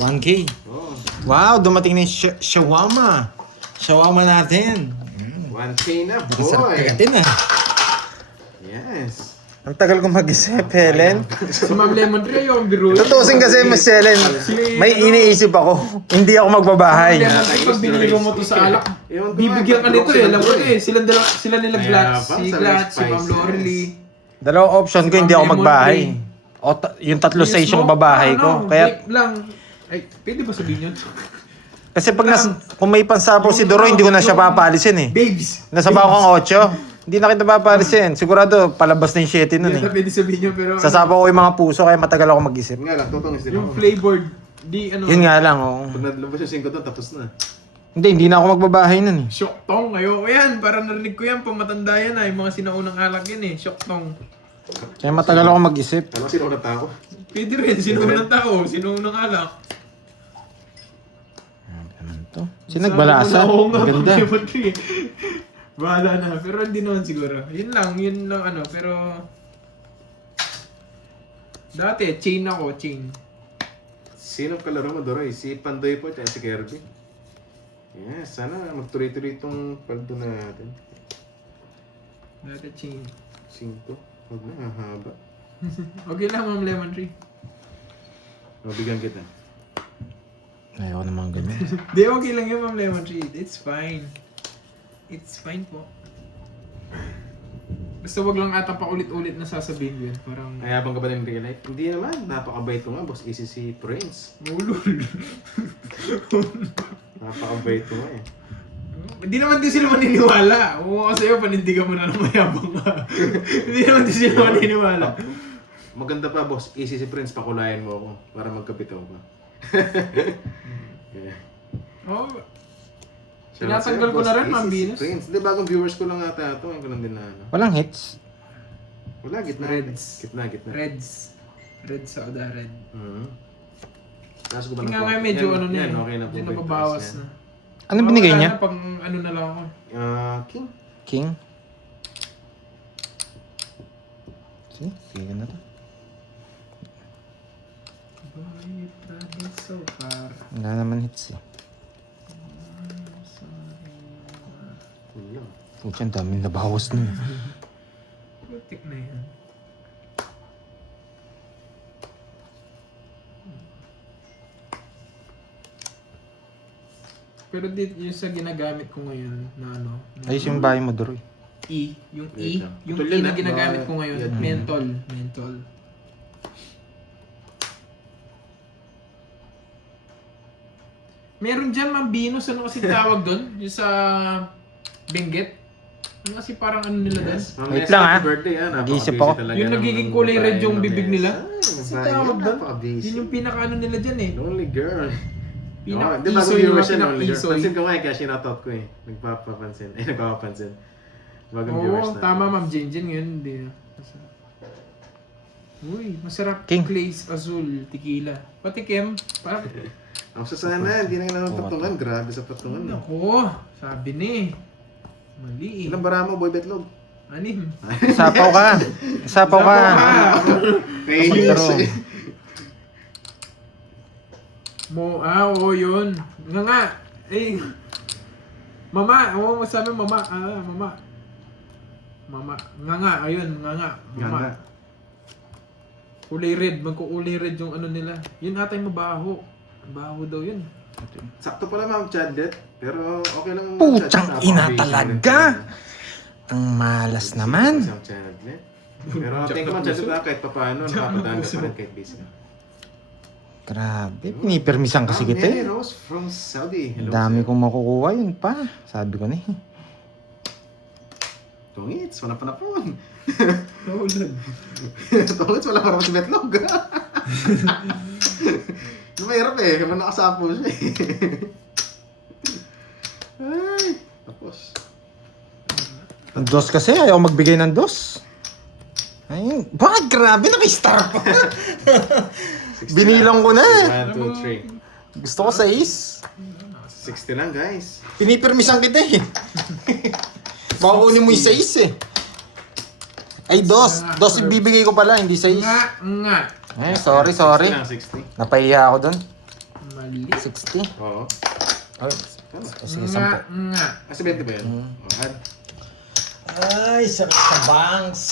1K. Oo. Wow, dumating na yung shawarma. Shawarma natin. 1K na, Nakasarap boy. kagatin ah. Yes. Ang tagal ko mag-isip, Helen. Si Ma'am Lemon Tree, yung biruin. Tutusin kasi, Miss Helen. May iniisip ako. Hindi ako magbabahay. Lemon Tree, pag binili mo to sa alak, Ewan ko bibigyan nga, ka nito eh. Alam ko sila eh. Sila nila Kaya Glatz. pa, Si sa Glatz, si spices. Ma'am Lorely. Dalawang option ko, hindi ako magbahay. O yung tatlo sa isang babahay ko. Kaya, Vape lang. Ay, pwede ba sabihin yun? kasi pag kung may pansapaw si Doro, hindi ko na siya papalisin eh. Babes. Nasabaw kong 8. Hindi na kita papalisin. Sigurado, palabas na yung 7 nun Hindi eh. na pwede sabihin yun, pero Sasapaw ko yung mga puso, kaya matagal ako mag-isip. Yun nga lang, tutungis din yung ako. flavored, di ano, Yun nga lang, oo. Pag nalabas yung 5 doon, tapos na. Hindi na ako magbabahay nun eh. Shoktong. Ayoko yan. Parang narinig ko yan. Pamatanda yan ah. Yung mga sinaunang alak yan eh. Shoktong. Kaya matagal ako mag-isip. Alam mo sino unang tao? Pwede rin. Sinaunang tao. Sinaunang alak. Ano to? Sino nagbalasa? Oo nga. Maganda. Lemon Tree. Bahala na. Pero hindi naman siguro. Yun lang ano. Pero dati, chain ako. Chain. Sino kalaro mo, Doroy? Si Pandoy po at si Kirby. Yes, sana magtuloy-tuloy itong paldo natin. Dati, chain. 5. Huwag na, hahaba. Okay lang, Ma'am Lemon Tree. Mabigyan kita. Ayoko naman ganyan. Di, okay lang yun, Ma'am Lemon Tree. It's fine. It's fine po. Basta wag lang ata pa ulit-ulit na sasabihin ko yan. Parang, Ayabang ka ba ng real life? Hindi naman, napakabait ko nga, boss. Easy si Prince. ulul. Napakabait ko nga eh. Hindi naman din sila maniniwala. Oo, kasi sa'yo, panindigan mo na ng mayabang ka. Hindi naman din sila maniniwala. Maganda pa, boss. Easy si Prince, pakulayan mo ako para magkapitaw ka. Yeah. Oo. Tinatanggal ko na rin, Ma'am Venus. Prince. Hindi, bagong viewers ko lang ata ito. Ngayon ko lang din na ano. Walang hits. Wala, gitna. Reds. Gitna. Reds. Red soda, red. Taas ko ba Tingnan ng nga konti? medyo Yan, ano na yan, eh. okay na po. Medyo ba yung nababawas taas na. yan? Ano binigay Wala niya? na, pang ano na lang ako. King? King? Sige, sige na to. So far. Wala naman hits eh. Yun lang. Pucha, ang daming nabawas nun. Putik na yan. Pero dito yung sa ginagamit ko ngayon na ano. na- Ayos yung bahay mo, Doroy. E. Yung Wait E. lang. Yung Putol E yun, na ah. ginagamit ko Baka- ngayon. yan. Mentol. Mentol. Meron dyan, Ma'am Venus. Ano kasi tawag doon? Yung sa Benguet. Ano kasi parang ano nila doon? Yes. Ma'am Wait Nessa, lang, happy ah. birthday, ah. Nag-iisip Napaka-busy ako. talaga Yung ng nagiging kulay red babae, yung Ma'am bibig nila? Nessa. Ay, Kasi babae tawag yan, doon. napaka-busy. Yun yung pinaka-ano nila dyan eh. Lonely girl. Pinaka- Di ba isoy viewers yung siya, lonely girl? pinaka-isoy. Pansin ko nga, kaya shinatout ko eh. Nagpapapansin. Bagong viewers Oo, na. tama Ma'am Jinjin ngayon. Hindi na. Uy, masarap. King. Glaze azul, tequila. Pati Kem, parang... Ang sana, hindi na nga naman patungan. Grabe sa patungan. eh. Nako, sabi ni. Mali eh. Ilang bara mo, boy betlog? 6. Sapaw ka. Sapaw ka. Fails. Oo, yun. Nga nga. Eh. Mama, sabi mama. Mama. Mama. Nga nga, ayun, nga nga. Mama. Ganda. Kulay red, magkukulay red yung ano nila. Yun ata yung mabaho. Mabaho daw yun. Sakto pala ma'am Chadlet. Pero okay lang Putsang ina talaga. Ang malas naman. Pero tingin ko ma'am Chadlet kahit papaano, nakapadaan ka pa rin kahit busy. Grabe, pinipermisan kasi kita Mary eh. Rose from Saudi. Ang dami kong makukuha yun pa. Sabi ko na eh. Tungits, wala pa na po. Naulan. Tungits, wala pa naman si Betlog. Mahirap eh, kaya nakasapo siya eh. Ay, tapos. Ang dos kasi, ayaw magbigay ng dos. Ay, bakit grabe, naka-star pa. Binilang ko na eh. 1, 2, 3. Gusto ko sa ace. 60 lang guys. Pinipermisan kita eh. Baka kunin mo yung sa ace eh. Ay, dos. Dos ibibigay ko pala, hindi sa ace. Nga. Eh, sorry. 60 lang, 60. Napahiya ako dun. Mali. 60. Oo. Ay, Tama. sige, Nga. 10. Nga. Ah, 70 ba yan? Add. Ay, sakit sa banks.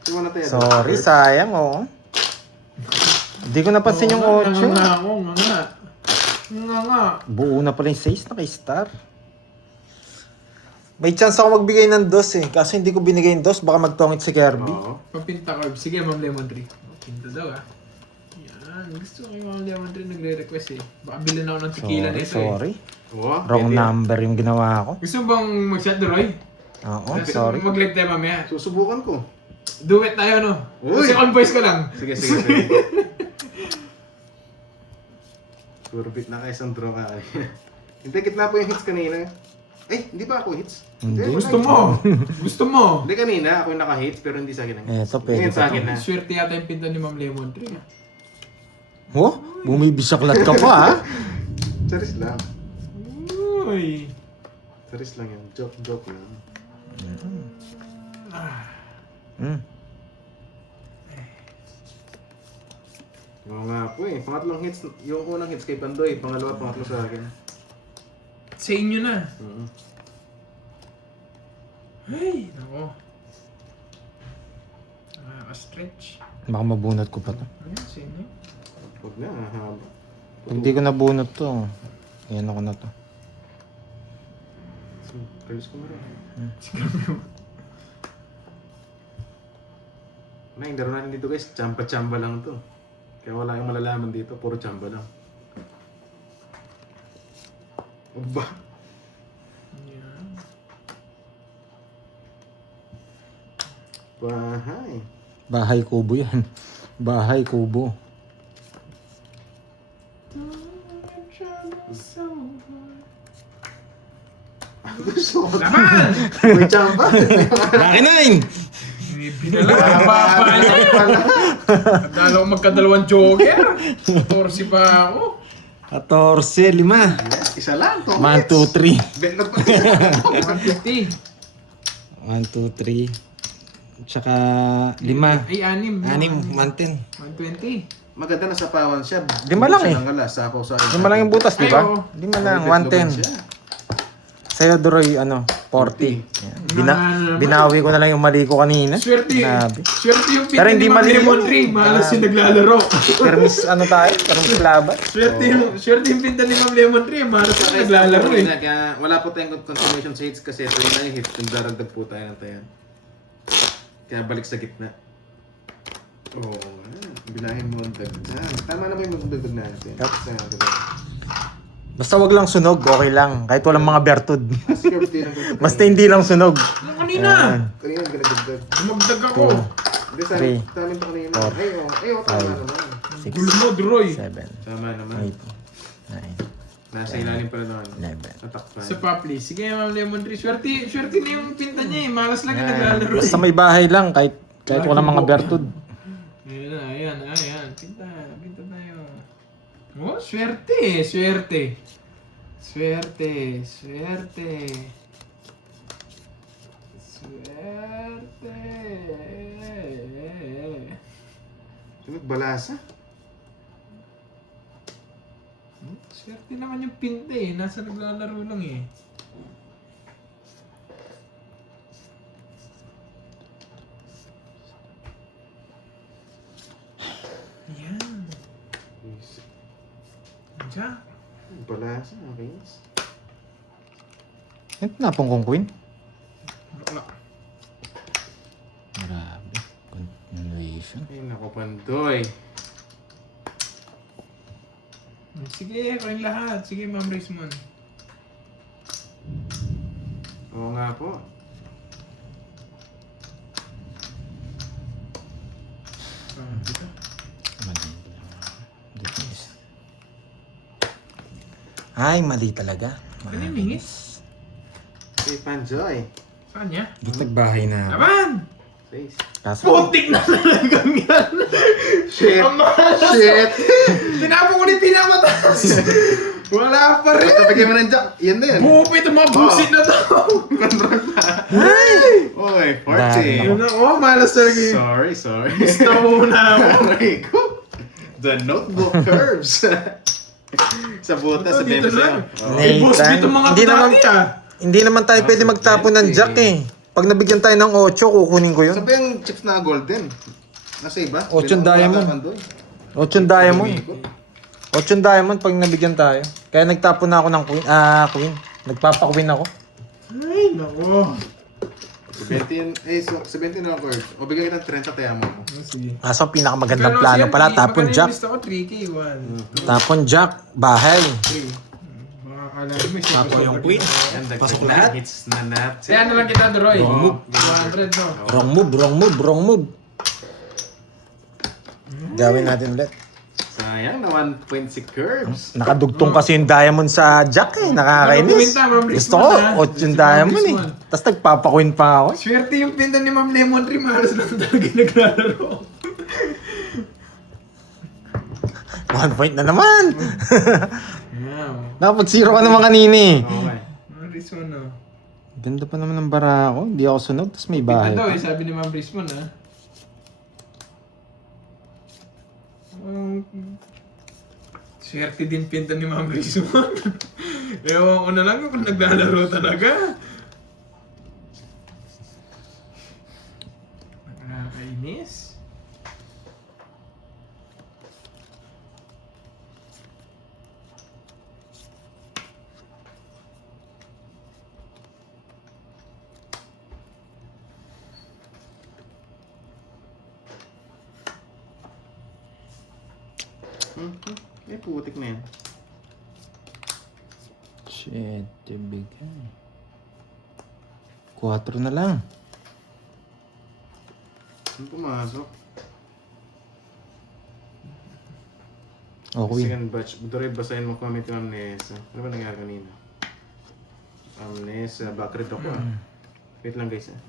Sino mo na tayo? Sorry, sayang oh. Hindi ko napansin yung 8. Nga nga. Nga nga. Buo na pala yung 6, naka-star. May chance ako magbigay ng dos eh. Kaso hindi ko binigay yung dos, baka magtongit si Kirby. Oo. Papinta carb. Sige, Ma'am Lemon Tree. Pinta daw ah. Yan. Gusto ko yung Ma'am Lemon Tree nagre-request eh. Baka bilhin ako ng tequila Sorry, nito sorry. Oo. Wrong pwede yan. number yung ginawa ko. eh. Gusto mo bang mag-shot, Roy? Oo, sorry. Mag-live tayo mamaya. Susubukan ko. Duet tayo, no? Uy! Kasi on voice ka lang. Sige, sige. sige. Puro bit na kayo isang draw ka. Hindi, gitna po yung hits kanina. Eh, hindi ba ako hits? Hindi. wala. Gusto mo. Gusto mo. Hindi kanina, ako yung naka-hits pero hindi sa akin ang hits. Eto, pwede Ngayon sa pa akin na. Swerte yata yung pinta ni Ma'am Lemon Tree. ah. Oh, bumibisaklat ka pa ha. Charis lang. Uy. Charis lang yan. Joke lang. Hmm. Oo nga po eh. Pangatlong hits, yung unang hits kay Pandoy, pangalawa, pangatlo sa akin. Sa inyo na. Mm-hmm. Ay, nako. Nakaka-stretch. Baka mabunot ko pa to. Ayan, sa inyo. Huwag na, haba. Pag di ko nabunot to, yan ako na to. Kalis ko meron. Na, yung laro natin dito guys, chamba-chamba lang to. Kaya wala yung malalaman dito, puro chamba lang. Aba. Ayan. Bahay. Bahay kubo yan. Bahay kubo. Gusto ko. Laban! May chamba. Laki na yun! Pinala, kababa niya. Akala ko magkadalawang joker. 14 pa ako. 14, 5. Yes, isa lang. 1, 2, 3. Bentlog pa. 150. 1, 2, 3. Tsaka 5. Ay, 6. 6, 110. 120. Maganda na sapawan siya. Lima lang eh. Ng alas, sapaw sa akin. 5 lang yung butas, di Ay, ba? oo. 5 lang, Betlogan 110. siya. Sa'yo, Duroy, 40. Binawi ko na lang yung mali ko kanina. Swerte. Grabe. Swerte yung Pero pinta hindi ni Ma'am mali Lemon yun. Tree. Malas yung naglalaro. Permis, permis laban. Swerte yung pinta ni Ma'am Lemon Tree. Malas yung naglalaro eh. Kaya wala po tayong confirmation sa hits kasi ito yung na hit. Nagdaragdag po tayo ng tayan. Kaya balik sa gitna. Oo, bilahin mo ang dagdag. Tama na ba yung magdagdag natin? Yep. Sa Basta wag lang sunog, okay lang. Kahit walang mga bertud. As curve din ang ganda. Basta hindi lang sunog. Ano kanina? Kanina hindi ka nagdagdag. Dumagdag ako. Hindi, sa Three, amin to kanina. four, Ay, tama naman. 6, Gulo mo, Droy. 7, Tama naman. 8, 9, Nasa ilalim pala naman. 11. Natakpan. Sa Papli. Sige, Ma'am Lemon Tree. Swerte na yung pinta niya eh. Malas lang yung naglalaro Basta eh. may bahay lang, kahit walang mga bertud. Ayan. Pinta tayo. Oh, swerte. Balasa? Swerte naman yung pinta eh. Nasa naglalaro lang eh. Ayan. Diyan. Balasa, okay. Ito na pong kong queen. Wala. Grabe. Continuation. Ay, naku, Pandoy. Sige, kayong lahat. Sige, Ma'am Rismon. Oo nga po. Dito. Mali. Dito is. Ay, mali talaga. Kanimingis? Hey, Pandoy. Saan niya? Dito bahay na. Aban! Face. Kaso, Putik na talagang yan! Shit! Ang malas! Shit! Tinapon ko ni pinamatas! Wala pa rin! Tapigay mo ng jack. Yan na yan. Bupit ang mga busit na to! Oy, 40. Dahil Yun na, oh, malas talaga yun. Sorry. Gusto muna ako. Aray ko. The notebook curves. Sa buta, sa Dito bebe lang. sa'yo. Eh, boss, Nathan, dito mga hindi naman, dati ah. hindi naman tayo pwede magtapon ng jack eh. Pag nabigyan tayo ng 8, kukunin ko yun. Sabi yung chips na golden. Nasa iba? Ocho diamond. 8 diamond. 8 diamond pag nabigyan tayo. Kaya nagtapon na ako ng queen. Nagpapa-queen ako. Ay, nako. 17 na curves. O bigyan kita ng 30 kaya mo. Sige. Kaso ang pinakamagandang plano pala, tapon jack. Gusto ko 3K, 1, 2, Tapon jack, bahay. 3. Baka akala mo may Tapon yung queen. Yan, Pasok dagdag lahat. hits na natin. Kaya ano lang kita, Droy? Oo. 200 no? Wrong move. Gawin natin ulit. Sayang na 1 point si curves. Nakadugtong kasi yung diamond sa jack eh. Nakakainis. Pumunta, Ma'am Rismon, Gusto ko, ha? 8 yung Si Ma'am diamond eh. Rismon. Tapos nagpapaqueen pa ako. Swerte yung pinta ni Ma'am Lemon Tree, malas lang talaga yung naglalaro. 1 point na naman. Wow. Nakapag-zero ka naman kanina eh. Okay. Ma'am Rismon, no? Ganda pa naman ng bara ako. Hindi ako sunog, tapos may bahay. Pinta daw pa. eh, sabi ni Ma'am Rismon, ha? Swerte din pinta ni Ma'am Rismon. Ewan ko na lang kung naglalaro talaga. Nakakainis. Ay, putik na yan. Shit, bigay. 4 na lang. Ano pumasok? Okay. Second batch. Doray, basahin mo comment yung amnesia. Ano ba nangyari kanina? Amnesia. Black red ako ah. Wait lang guys ah.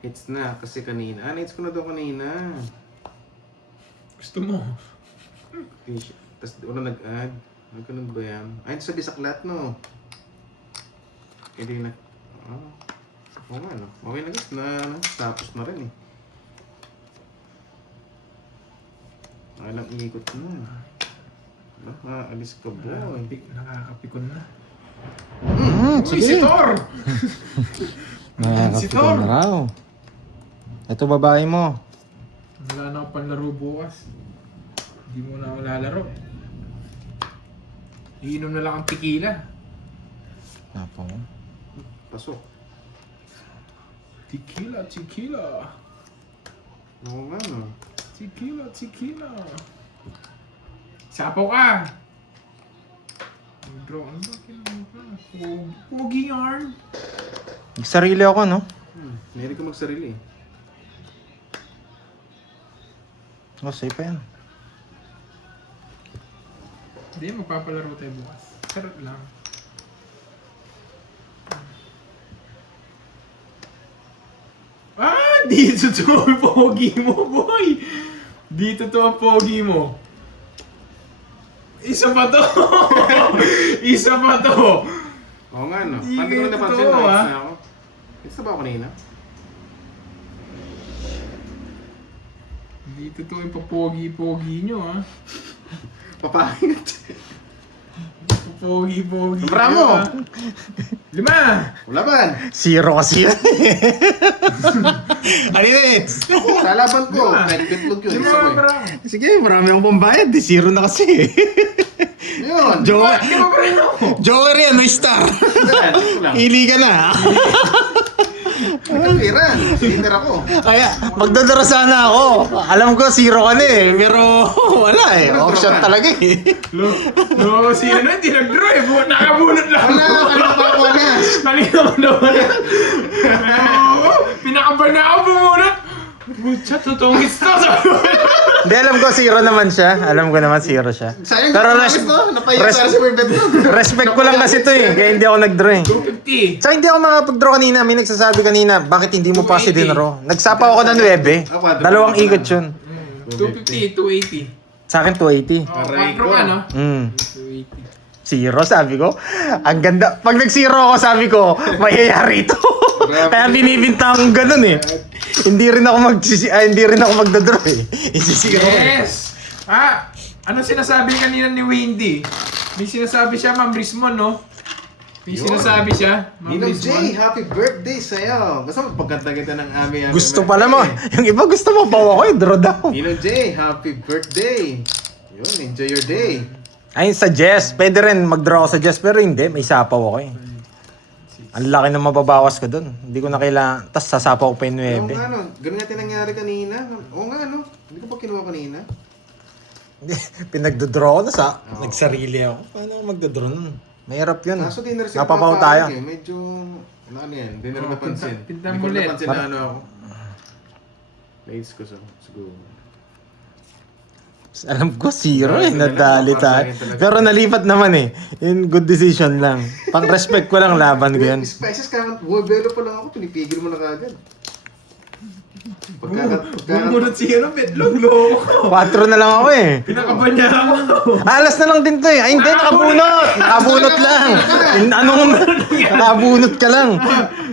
Hits na kasi kanina. Hits ko na daw kanina. Gusto mo? Tapos wala nag-add. Nagkaroon ba yan? Ay, sabi sa klat, no? Hindi na... Oo nga, no? Okay na guys, tapos na rin eh. Ay lang iikot na. Alis ka boy. Nakakapikon na. Uy, Sige. si Thor! Nakakapikon na raw. Ito babae mo. Wala na akong panlaro bukas. Hindi mo na ako lalaro. Iinom na lang ang tequila. Apo mo. Pasok. Tequila, tequila. Oo nga, no. Tequila, tequila. Sapaw ka! Bro, ano ba kailangan ka? Pogi yarn. Sarili ako, no? Meron ka magsarili. Oh, safe pa yan. Hindi, magpapalaro tayo bukas. Charot lang. Ah! Dito to ang pogi mo, boy! Dito to ang pogi mo. Isa pa to! Isa pa to! Oo nga, no. Hindi Paano ko ganito napansin to, na ah. na ako? Isa ba ako kanina? Dito to yung papogi-pogi nyo, ha? Papakit. Papogi-pogi Sobra nyo, mo. ha? 5! Wala ba? Zero kasi yan. Ano yun? Sa laban ko, Lima. kahit bitlog yun. 5, Isa ko eh. bro! Sige, marami akong pambayad. Di zero na kasi. Yun. Joker. 5 pa rin ako! Joker yan, no star. Saan? Ito lang. Hili ka na. May kapiran. Sinter ako. Kaya, magdodoro sana ako. Alam ko, zero ka na eh. Pero wala eh. Option talaga eh. No, si ano, hindi nag-draw eh. Nakabunot lang. Wala, kanina pa ako na. Kanina mo naman. Pinakaban na ako bumunot. Butya, totoong gusto. Hindi, alam ko, zero naman siya. Alam ko naman, zero siya. Sayang, Pero res- Napaya res- para sa may betlog. respect ko lang kasi to eh. Kaya hindi ako nag-draw eh. 250. Saka hindi ako makapag-draw kanina. May nagsasabi kanina, bakit hindi mo pa si 280. dinro? Nagsapaw ako ng 9. Dalawang ikot yun. 250, 280. Sa akin, 280. Oh, Aray 4 ko. ka, no? 280. Zero, sabi ko. Ang ganda. Pag nag-zero ako, sabi ko, mayayari ito. Kaya binibinta akong ganun eh. Hindi rin ako magdadraw eh. Isisiro. Yes! Ah, ano sinasabi kanina ni Wendy? May sinasabi siya, Ma'am Rismon, no? May Yun. sinasabi siya, Ma'am Ninong Rismon. J, happy birthday sa'yo. Basta magpagkanta kita ng aming Gusto pala mo. Yung iba gusto mo, bawa ko eh. Draw daw. Ninong J, happy birthday. Yun, enjoy your day. Ayun, sa Jess. Pwede rin mag-draw ako sa Jess. Pero hindi, may sapaw ako eh. Ang laki na mababawas ko dun. Hindi ko na kailangan. Tapos sasapaw ko pa yung Oo 9. nga, no. Ganun nga nangyari kanina. Oo nga, no. Hindi ko pa kinuha kanina. Pinagdodraw ko na sa... Nagsarili ako. Paano ako magdodraw nun? Mahirap yun. Kaso di na rin Napapaw tayo. Eh. Medyo, ano yan, di na rin Oh, napansin. pinta Hindi ko ulit. napansin na ano ako. Laids ko siguro. Alam ko, zero eh. Nadali Nadali talaga. tayo. Pero nalipat naman eh. Yung good decision lang. Pang-respect ko lang laban ko yan. Spices, buwabelo pa lang ako, pinipigil mo na kagad. Bumunot si ano, betlog, loko. 4 na lang ako eh. Pinakaban niya ako. Alas na lang din to eh. Ay hindi, nakabunot. Nakabunot lang. Anong nakabunot ka lang.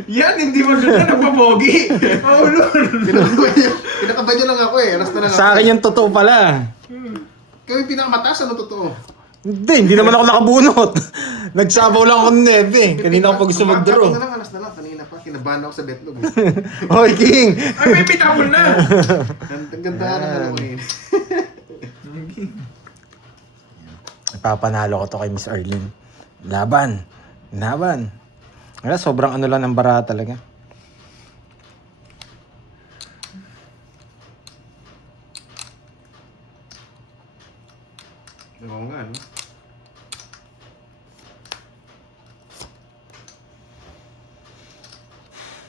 Yan, hindi mo doon na nagpapogi. Maulol. Pinakaban niyo lang ako eh, alas na lang ako. Sa akin yung totoo pala. Kayo yung pinakamataas, ano totoo? Hindi naman ako nakabunot. Nagsabaw lang ako ng nebe. Kanina ko pa gusto mag-draw. Alas na lang, kanina pa. Kinabahan ako sa betlog. Hoy, King! Ay, may pitapol na. Ang ganda ka ng ano ko eh. Ipapanalo ko to kay Miss Arlene. Laban. Laban. Wala, sobrang ano lang ng bara talaga. Oo nga, no?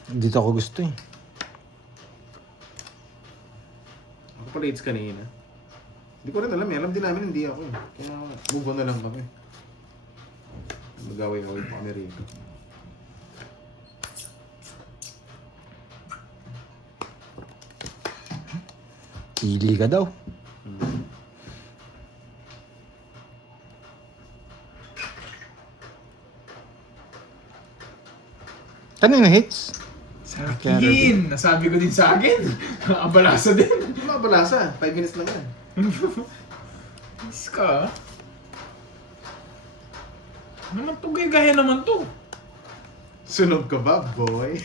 Dito ako gusto eh. Ako pa late kanina. Hindi ko rin alam eh. Alam din namin hindi ako eh. Kaya move on na lang kami. Mag-away-away pa kami rito. Pili ka daw. Kanina hits? Sa akin. Nasabi ko din sa akin. Nakabalasa din. Wala balasa. 5 minutes lang yan. Is ka. Naman to, gaya naman to. Sunog ka ba, boy?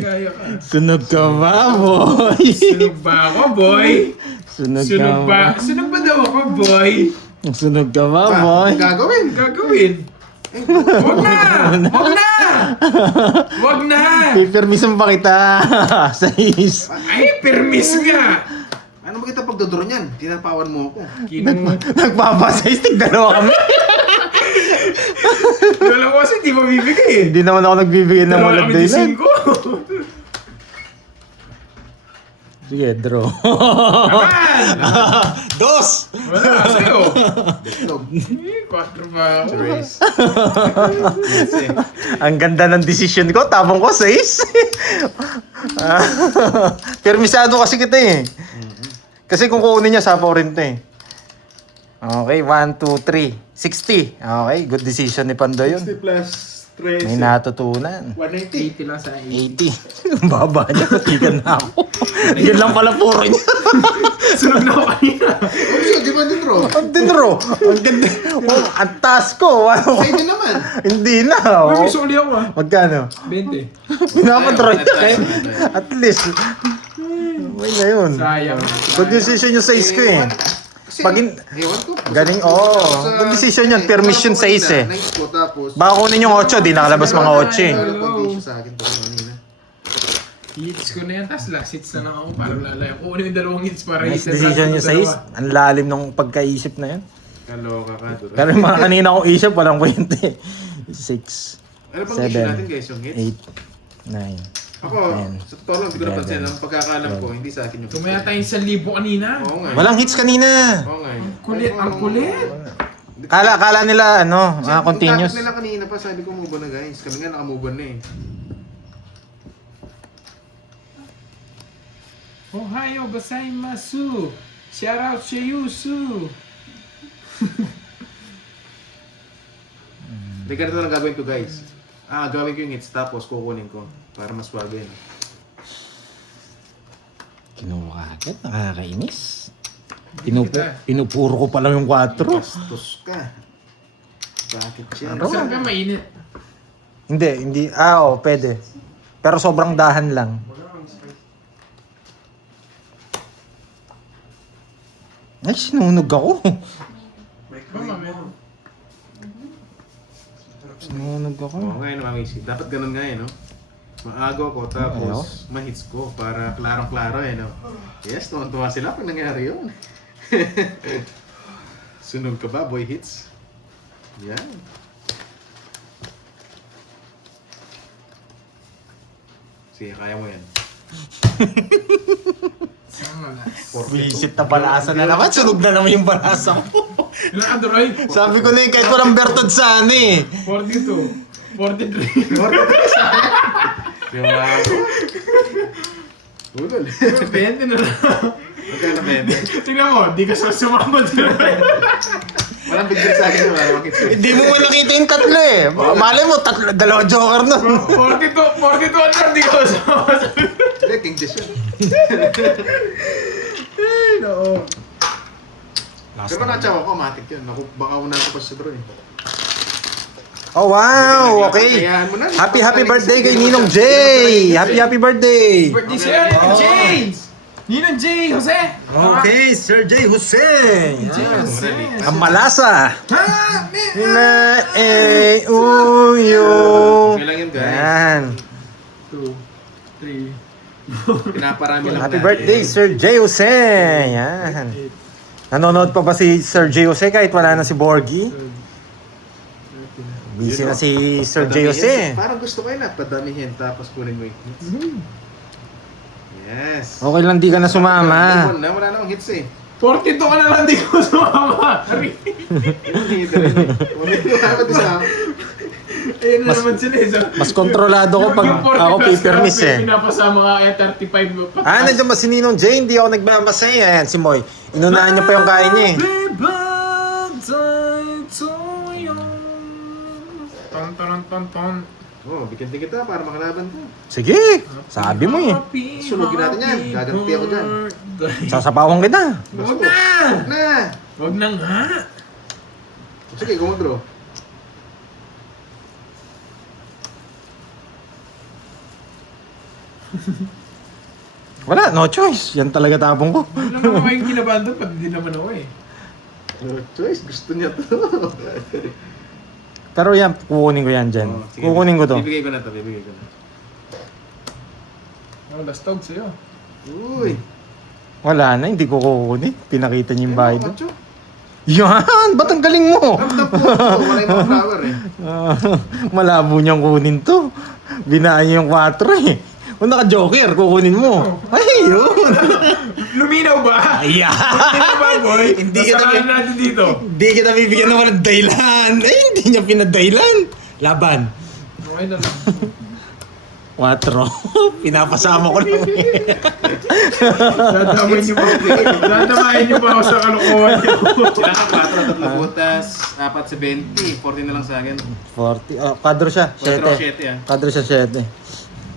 Gaya ka. Sunog ka ba, boy? Sunog ba ako, boy? Sunog ka Sunog ba? ba? Sunog ba daw ako, boy? Sunog ka ba, boy? Gagawin. Gagawin. Wag na! Wag na! Wag na! Pipirmisan pa kita. Sais. Ay, permis nga! Ano ba kita pagdodoro niyan? Tinapawan mo ako. Nagpapasais, tig-dalawa kami. Dalawa kasi di mabibigay eh. Hindi naman ako nagbibigay ng Dalawa walang kami di dahilan. 5. Sige, draw. Naman! Dos! Wala sa'yo. Deslog. 4 pa ako. Race. Yes, eh. Ang ganda ng decision ko. Tabong ko, 6. Permisado kasi kita eh. Kasi kung kukunin niya, sapaw rin to eh. Okay, 1, 2, 3. 60. Okay, good decision ni Pandoy yun. 60 plus 3. May natutunan. 180. 80 lang sa 80. 80. Ang baba niya, patigan na ako. Yun lang pala puro niya. Sunod na ako kanina. Oh, so, di ba din, bro? Ang dinro. Ang ganda. Oh, ang taas ko. Ano? Sa'yo din naman. Hindi na. Uy, Oh. may suli ako ah. Magkano? 20. Pinapatroy. Ayaw, At least. May na yun. Sayang. Good decision yung 6 ko eh. Kasi, Pagin- ewan ko. Galing, good decision yun. Permission sa is eh. Nice ko, tapos... Baka kunin yung 8, di nakalabas mga 8 eh. Wala condition sa akin to kanina. Hits ko na yan, tapos last hits na lang ako para lalayo. Kukunin yung dalawang hits para Nice hits na decision lang yung 6. Ang lalim ng pagkaisip na yun. Kaloka ka, Dura. Pero yung mga kanina kong isip, walang kwenta eh. 6, Ano bang issue natin, 7, guys, yung hits? 8, 9. Ako, sa totoo lang, hindi ko napansin. Ang pagkakalam ko, hindi sa akin yung... Tumaya tayong 1,000 kanina. Oo nga. Walang hits kanina. Oo nga. Kulit, ang kulit. Kala nila ano, Kasi continuous. yung topic nila kanina pa, sabi ko move on na guys. Kami nga naka-move on na eh. Ohayo gozaimasu. Shout out to you, Su. Hindi, ganito lang gagawin ko guys. Gawin ko yung hits tapos kukunin ko. Para mas wagin. Kinuha ka agad, nakakainis. Kita. Pinupuro ko pa lang yung 4. Bastos ka. Bakit yan? Ano? Saan ka mainit? Hindi. Pwede. Pero sobrang dahan lang. Ay, sinunog ako. Sinunog ako. Oo nga yun, Mami Isi. Dapat ganun nga eh, no? Maago ko tapos mahits ko para klarong-klaro eh, no? Yes, tuwan-tuwa sila pag nangyari yun. Sunog ka ba, boy hits? Yan. Sige, kaya mo yan. Visit na balasa na naman. Sunog na naman yung balasa ko. Ilang Android? Sabi ko na kahit walang Bertod sa ano eh. 42. 43. Yung ulol. 20 na lang. Magkano bebe? Tingnan mo, di ka sa sumama dyan. Walang bigyan sa akin para makita. Hindi mo man nakita yung tatlo eh. Malay mo, dalawang joker na. 42 na di ka sa sumama. Hindi, king dish yun. Ay, no. Pero na-chow ako, matik yun. Baka una ko pa sa draw eh. Oh wow, okay. Kayaan mo na. Happy birthday kay Ninong J. Happy birthday. Birthday sa'yo, Ninong James! Ninong J, Jose! Okay, Sir J. Jose. Jose! Ang malasa. Ha? Na uyo. Okay lang yun, guys. Yan. 2, 3, Pinaparami lang Happy natin. birthday, Sir J. Jose. Yan. Nanonood pa ba si Sir J. Jose kahit wala na si Borgie? Busy na si Sir J. Jose. Parang gusto ko yun padamihin tapos kunin mo yung hits. Yes. Okay lang di ka na sumama. Wala namang hits eh. 42 ka na lang, di ko sumama! Ayun na naman sila eh. Mas kontrolado ko pag ako pipirmis eh. Pinapasama ka eh, 35. Nandiyan ba si Ninong J? Hindi ako nagbabasa eh. Ayan, si Moy. Inunahan niya pa yung kain niya eh. Happy birthday to you. Ton, ton, ton, ton. Oh, bigyan din kita para makalaban ko. Sige, sabi mo eh. Sunugin natin yan. Gaganti ako dyan. Sasapawan kita. Huwag na! Huwag na! Huwag na nga! Sige, gumodro. Wala, no choice. Yan talaga tapong ko. Wala naman kayong kinabahan doon, pati din naman ako eh. Choice, gusto niya to. Pero yan, kukunin ko yan dyan. Oh, sige. Kukunin ko to. Bibigay ko na to, bibigay ko na. Oh, lastog sa'yo. Uy! Wala na, hindi ko kukunin. Pinakita niyo yung bahay doon. Ocho. Yan! Ba't ang galing mo? Ramdam po ito. Wala yung mga flower eh. Malabo niyang kunin to. Binaan niyo yung 4 eh. Kung naka-joker, kukunin mo. Ay, yun! Luminaw ba? Ayan! Luminaw ba, boy? Hindi kita Nasaan natin dito. Hindi kita bibigyan ng walang dahilan. Ay, hindi niya pinadailan. Laban. Okay na lang. 4. Pinapasama ko lang. Dadamayin niyo pa. Dadamayin niyo pa ako sa kalokohan niyo. Sila ka 4, 3 butas, 4 sa 20, 40 na lang sa akin. 40. Oh, kadro siya. 4 7. 7 ah. Kadro siya 7.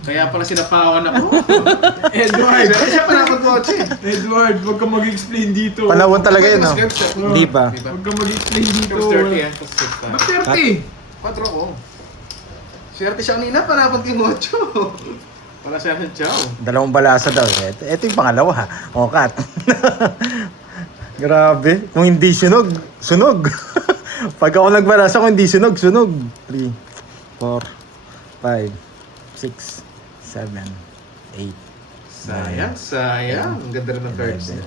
Kaya pala sinapawan ako. Edward, Pero siya pa napag-kotse. Edward, huwag ka mag-explain dito. Panahon talaga yun, no? Mas good, Hindi pa. Huwag ka mag-explain dito. Tapos 30 ah. Tapos 6 pa. Ba't 30? 4 ko. Swerte siya kanina, panapag yung 8. Wala siya ng chow. Dalawang balasa daw. Ito yung pangalawa. O, cut. Grabe. Kung hindi sunog, sunog. Pag ako nagbalasa, kung hindi sunog, sunog. 3, 4, 5, 6, 7, 8. Sayang, sayang. Ang ganda rin ng cards niya.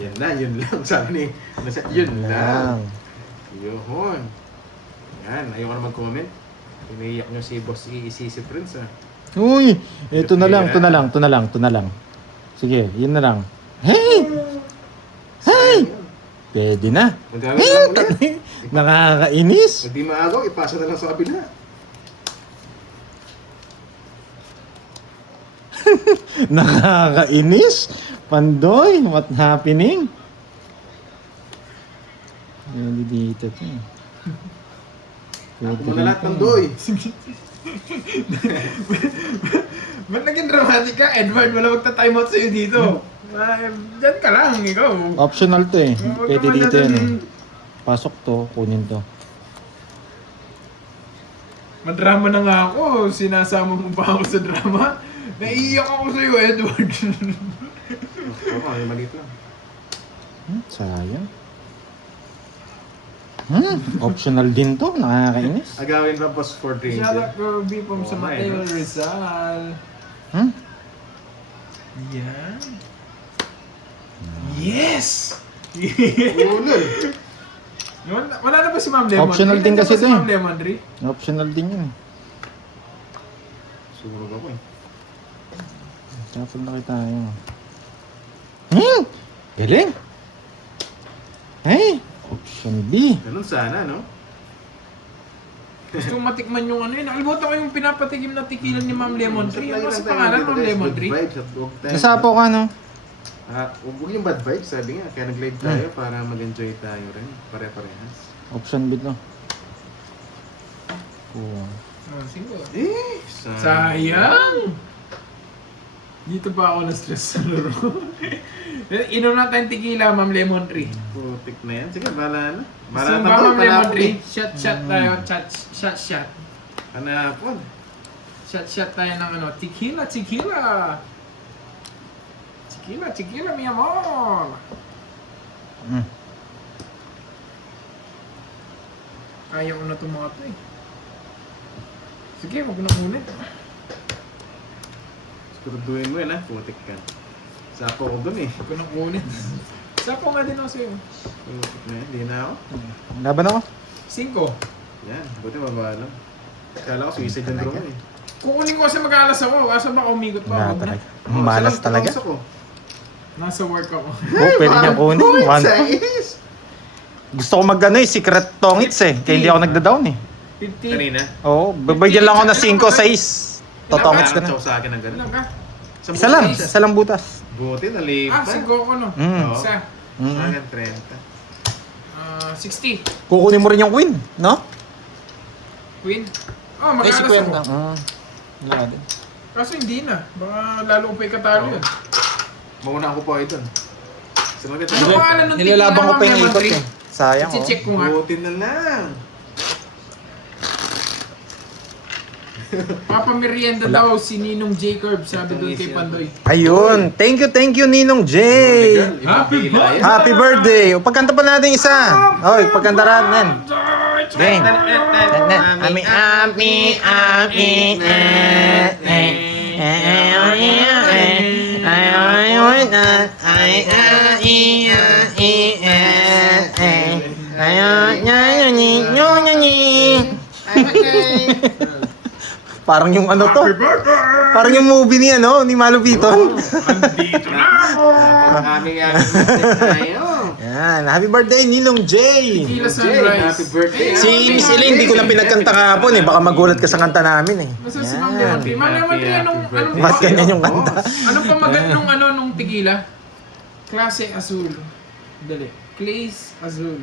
Yun lang. Sabi ni, yun lang. Yun. Yan, ayoko na mag-comment. Iniiyak nyo si Boss si Prince ah. Uy! Ito na lang, ito na lang, ito na lang, ito na lang. Sige, yun na lang. Hey! Hey! Pwede na. Magkawin lang ulit. Nakakainis. Pag di maagaw, ipasa na lang sa kabila. Nakakainis. Pandoy, what happening? Pwede dito to. Ako muna lahat ng doy. Ba't naging dramatic ka, Edward? Wala magta-time out sa'yo dito. Diyan ka lang, ikaw. Optional to eh. Huwag Pwede naman dito natin- yan eh. Pasok to, kunin to. Madrama na nga ako. Sinasama mo pa ako sa drama. Naiiyak ako sa'yo, Edward. Oo, yung maliit lang. Sayang. Optional din to, nakakainis. Agawin pa Boss Ford Shout Ranger. out Kirby from Oo, San Mateo ayun. Rizal. Hmm? Yan. Yes! Ulol. Wala na ba si Ma'am Lemon? Optional din kasi si to eh. Ma'am Lemon, Dre? Optional din yun. Sumurog ako eh. Shuffle na kita tayo. Galing! Hey! Option B. Ganun sana, no? Gusto kong matikman yung ano yun. Nakalimutan ko yung pinapatikim na tikilan ni Ma'am Lemon Tree. Ano sa pangalan, Ma'am Lemon Tree? Nasapo ka, no? Huwag yung bad vibes, sabi nga. Kaya nag-live tayo para mag-enjoy tayo rin. Pare-parehas. Option B to. Cool. Oh, single. Eh, Sayang! Dito pa ako na-stress sa laro. Inom na tayong tequila, Ma'am Lemon Tree. Putik na yan. Sige, bahala na. Gusto Bahala mo na ba, to. Ma'am Lemon Panapon Tree? eh. Shot tayo. Shot. Panapon. Shot tayo ng ano. Tequila. Tequila, mi amor. Ayaw ko na mga to eh. Sige, wag na ulit. Siguraduhin mo yan ha. Putik ka. Sapo ko dun eh. Wag na ulit. Sapo nga din ako sa'yo. Putik na yan. Di na ako. Laban ako? 5. Yan. Buti mababa lang. Kala ko suicide yung drone eh. Kukunin ko kasi mag-aalas ako. Asa ba umikot pa? Wala Wag na. talaga. Malas talaga. Ako. Nasa work ako. Oh, pwede niyang kunin. 1 Sais! Gusto ko mag-ano eh, secret tongits eh. Kaya hindi ako nagda-down eh. 50. Kanina. Oo, babagyan lang ako ng 5, 6. Totongits ka na. Chow sa akin ng ganun. Ilan ka? Isa lang butas. Buti, nalipa. 5 ko no. Mm. Oo. Isa. Sa akin, 30. 60. Kukunin mo rin yung queen, no? Queen. Oh, Eh, si mag-aalas queen ako. Wala din. Kaso hindi na. Baka lalo ko pa ikatalo Oo. yun. Mauna ako pa ito. Sumagat Ano ako. pangalan ng Nilalaban ko pa yung Lemon ikot Tree? eh. Sayang oh. I-check ko nga. Buti na lang. Papa merienda Wala. daw si Ninong Jacob, sabi doon kay Pandoy. Ayun. Thank you Ninong J. Happy birthday! Happy birthday. O, pagkanta pa natin isa. Oy, pagkanta natin. Game. Parang yung ano to? Parang yung movie ni ano, ni Malupiton. Andito na ako! Aming tayo. Yan, happy birthday Ninong Jay. Tequila Jay, Sunrise. happy birthday. Si Miss Elaine, hindi ko lang pinagkanta kahapon eh. Baka magulat ka sa kanta namin eh. Nasa si Ma'am Lemonty. Ma'am Lemonty, anong Ba't ganyan yung kanta? Anong pamagat nung tequila? Klase Azul. Dali. Clays Azul.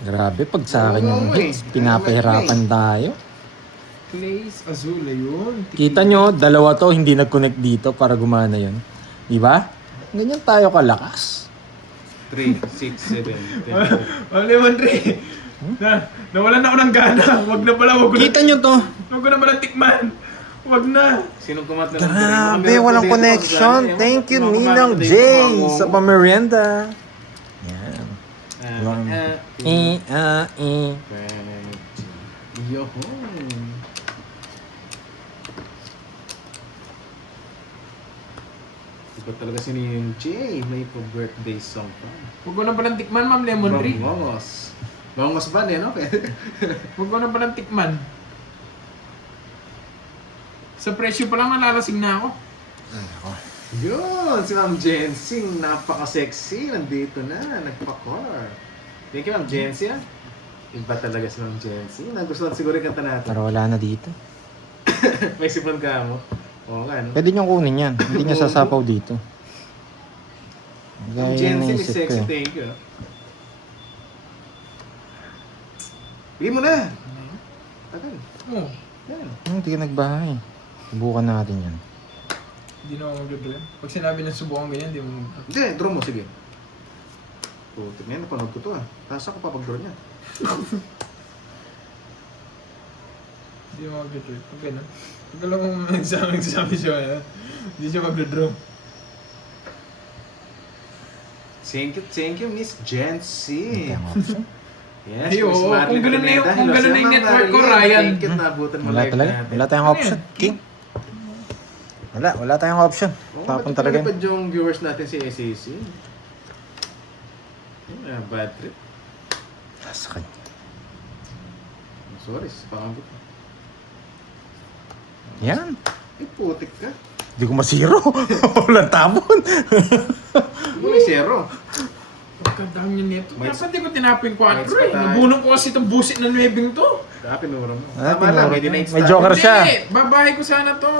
Grabe, pag sa akin yung Oo, eh. hits, pinapahirapan tayo. Clays Azul, ayun. Kita nyo, dalawa to, hindi nag-connect dito para gumana yun. Di ba? Ganyan tayo kalakas. 3, 6, 7, 10. Ma'am Lemonty. Nawalan na ako ng gana. Wag na pala, wag ko na. Kita nyo to. Wag ko na pala tikman. Wag na. Sinong kumat na Grabe, walang connection. Thank you, Ninong Jay, sa pamerienda. Yan. Yohon. Iba talaga si Ninong Jay. May pa-birthday song pa. Wag ko na palang tikman, Ma'am Lemonty. Bongos. Bongos ba no? Wag ko na palang tikman. Sa presyo pa lang nalalasing na ako. Yun, si Ma'am Jensing, napaka-sexy, nandito na, nagpa-car. Thank you, Ma'am Jensing. Iba talaga si Ma'am Jensing. Nagustuhan siguro yung kanta natin. Pero wala na dito. May sipon ka mo. Oo nga, no? Pwede nyo kunin yan. Hindi nyo sasapaw dito. Ma'am Gaya yung Jensing is naisip ko sexy, eh. thank you. Bigyan mo na! Tagal. Oh, Yan. Hindi ka nagbahay. Subukan natin yan. hindi na ako mag-dream. Pag sinabi ng subukan ganyan, hindi mo mag- Hindi, draw mo, sige. Putik na yan, napanood ko to ah. Tapos ako papag-draw niya. Hindi mo mag-dream. Pag gano'n. Pag alam mong nagsabi siya, hindi siya mag-draw. Thank you, Miss Jency. Hindi ang option. Yes, Ay, Miss oo. Marley Kung ganun na yung- Pineda. kung Hello, ganun na sir, yung Ma'am network ko, Marley. Ryan. Thank you, nabutan mo Wala live talaga. natin. Wala tayong Ano option. yan? King. Wala tayong option. Oo, Tapon ba't talaga. pinalipad yung viewers natin si SAC? Bad trip. Sa kanya. Sorry, pangabot. Yan. Eh, putik ka. Hindi ko masiro. Walang tapon. Hindi may zero. Pagkadami niya nito. May- Dapat di ko tinapin 4 May eh. spot tayo. Nabunong ko kasi itong busit ng nuebing to. Dapat pinuro mo. Ah, Tama lang, pinuro may niya. denied May star. joker siya. Hindi, babae ko sana to.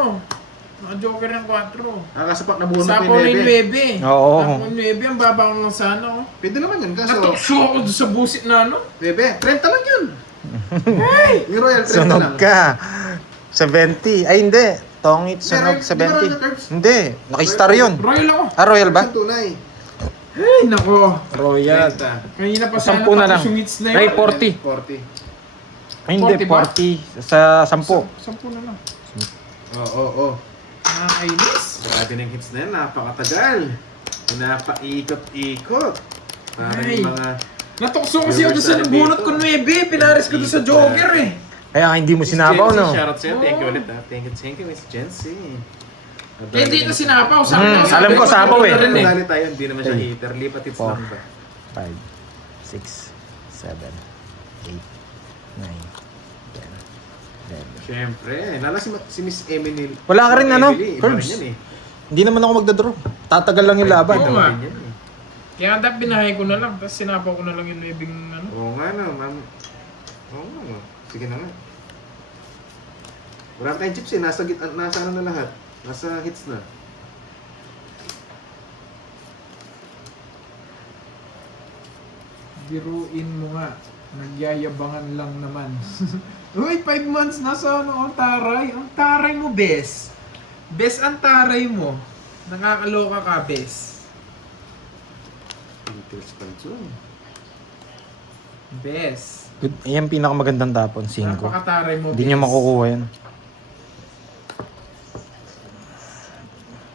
Naka-joker ng 4. Nakasapak na buo na Sapo na yung pinebe. 9. Oo. Sapo yung 9, ang baba ko lang sana. Oh. Pwede naman yun, kaso... Natukso ako doon sa busit na ano. Bebe, 30 lang yun. Hey! Yung Royal 30 lang. Sunog ka. 70. Ay, hindi. Tongit, sunog, Di ba 70. Royal Curbs? Hindi. Naka-star yun. Royal ako. Ah, Royal ba? Yung tunay. Ay, nako. Royal. 30. Kanina pa sana 10 na lang. tapos yung hits na Ay, yun. 40. 40. Ay, hindi. 40 ba? 40. Sa 10. 10 na lang. Oo. Nakakainis. Grabe ng hits na yan, napakatagal. Pinapaikot-ikot. Parang Ay. yung mga... Natukso kasi ako doon sa bunot ko 9. Pinaris ko doon sa joker eh. Kaya hindi mo sinabaw, no? Shoutout sa'yo. Thank you Oo. ulit ha. Thank you, Miss Jency. Eh, di ito sinapaw. Sabi Hmm, ko, alam ko, sapaw eh. rin eh. Madali tayo, hindi naman siya Three. hater. Lipat hits Four. lang ba? 5, 6, 7, 8, 9, 10, 11. Siyempre. Lala si Miss Emily. Wala ka rin, ano, Emily, iba Curbs. rin yan eh. Hindi naman ako magdadraw. Tatagal lang yung laban. Oo Iba nga. rin yan eh. Kaya dapat binahay ko na lang. Tapos sinapaw ko na lang yung 9 ano. Oo nga no, ma'am. Oo nga no. Sige na nga. Wala tayong chips eh. Nasa ano na lahat. Nasa hits na. Biruin mo nga. Nagyayabangan lang naman. Uy, 5 months na sa ano, ang taray. Ang taray mo, bes. Bes ang taray mo. Nakakaloka ka, bes. Details pa dyan. Bes. Good. Ayan pinakamagandang tapon, 5. Napakataray mo, Hindi nyo makukuha yan.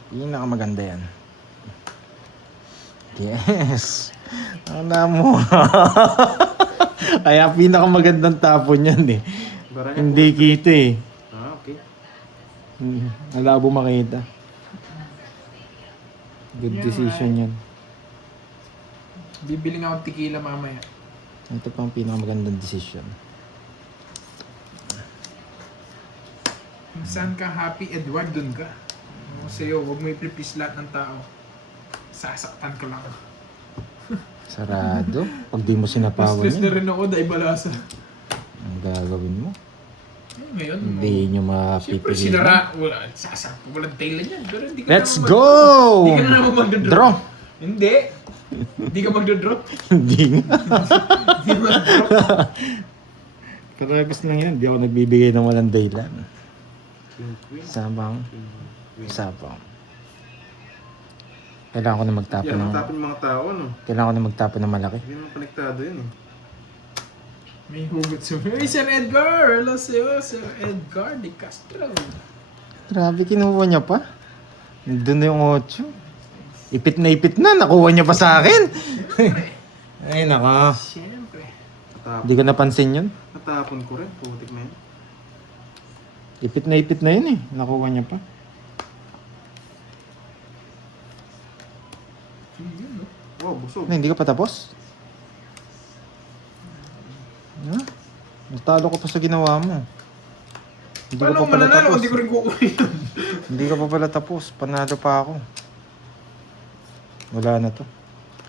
Pinakamaganda yan. Yes. Ano mo? Kaya pinakamagandang tapon yan eh. Bara niya Hindi kita eh. Okay. Malabo makita. Good Yeah, decision yan. Bibili nga akong tequila mamaya. Ito pa ang pinakamagandang decision. Kung saan ka happy, Edward, dun ka. Ako sa'yo, huwag mo i-please lahat ng tao. Sasaktan ko lang. Sarado. Pag di mo sinapawan Stress na yan, rin ako dahil balasa. ang gagawin mo? Ngayon, Hindi nyo siyempre mapipigilan. sinara, walang tail yan. Pero hindi ka Let's naman go! Hindi ka naman magdodrop. Draw! Hindi. Hindi ka magdodrop. Hindi nga. Hindi magdodrop. Karagos lang yan. Hindi ako nagbibigay ng walang dahilan. Queen. Sabang. Queen. Sabang. Kailangan ko na magtapon Yan, ng... matapon yung mga tao, no? Kailangan ko na magtapon ng malaki. Hindi naman konektado yun eh. May hugot sa mga. Hey, Sir Edgar! Hello sa'yo, Sir Edgar de Castro. Grabe, kinuha niya pa. Doon na yung 8. Ipit na. Nakuha niya pa sa akin. Ay, naka. Siyempre. Hindi ko napansin yun. Natapon ko rin. Putik na yun. Ipit na yun eh. Nakuha niya pa. Yun, no? Wow, busog. Hindi ka pa tapos? Ha? Natalo ko pa sa ginawa mo. Hindi ka Paano pa ako pala mananalo tapos. kung di ko rin kukunin yun? Hindi ka pa pala tapos. Panalo pa ako. Wala na to.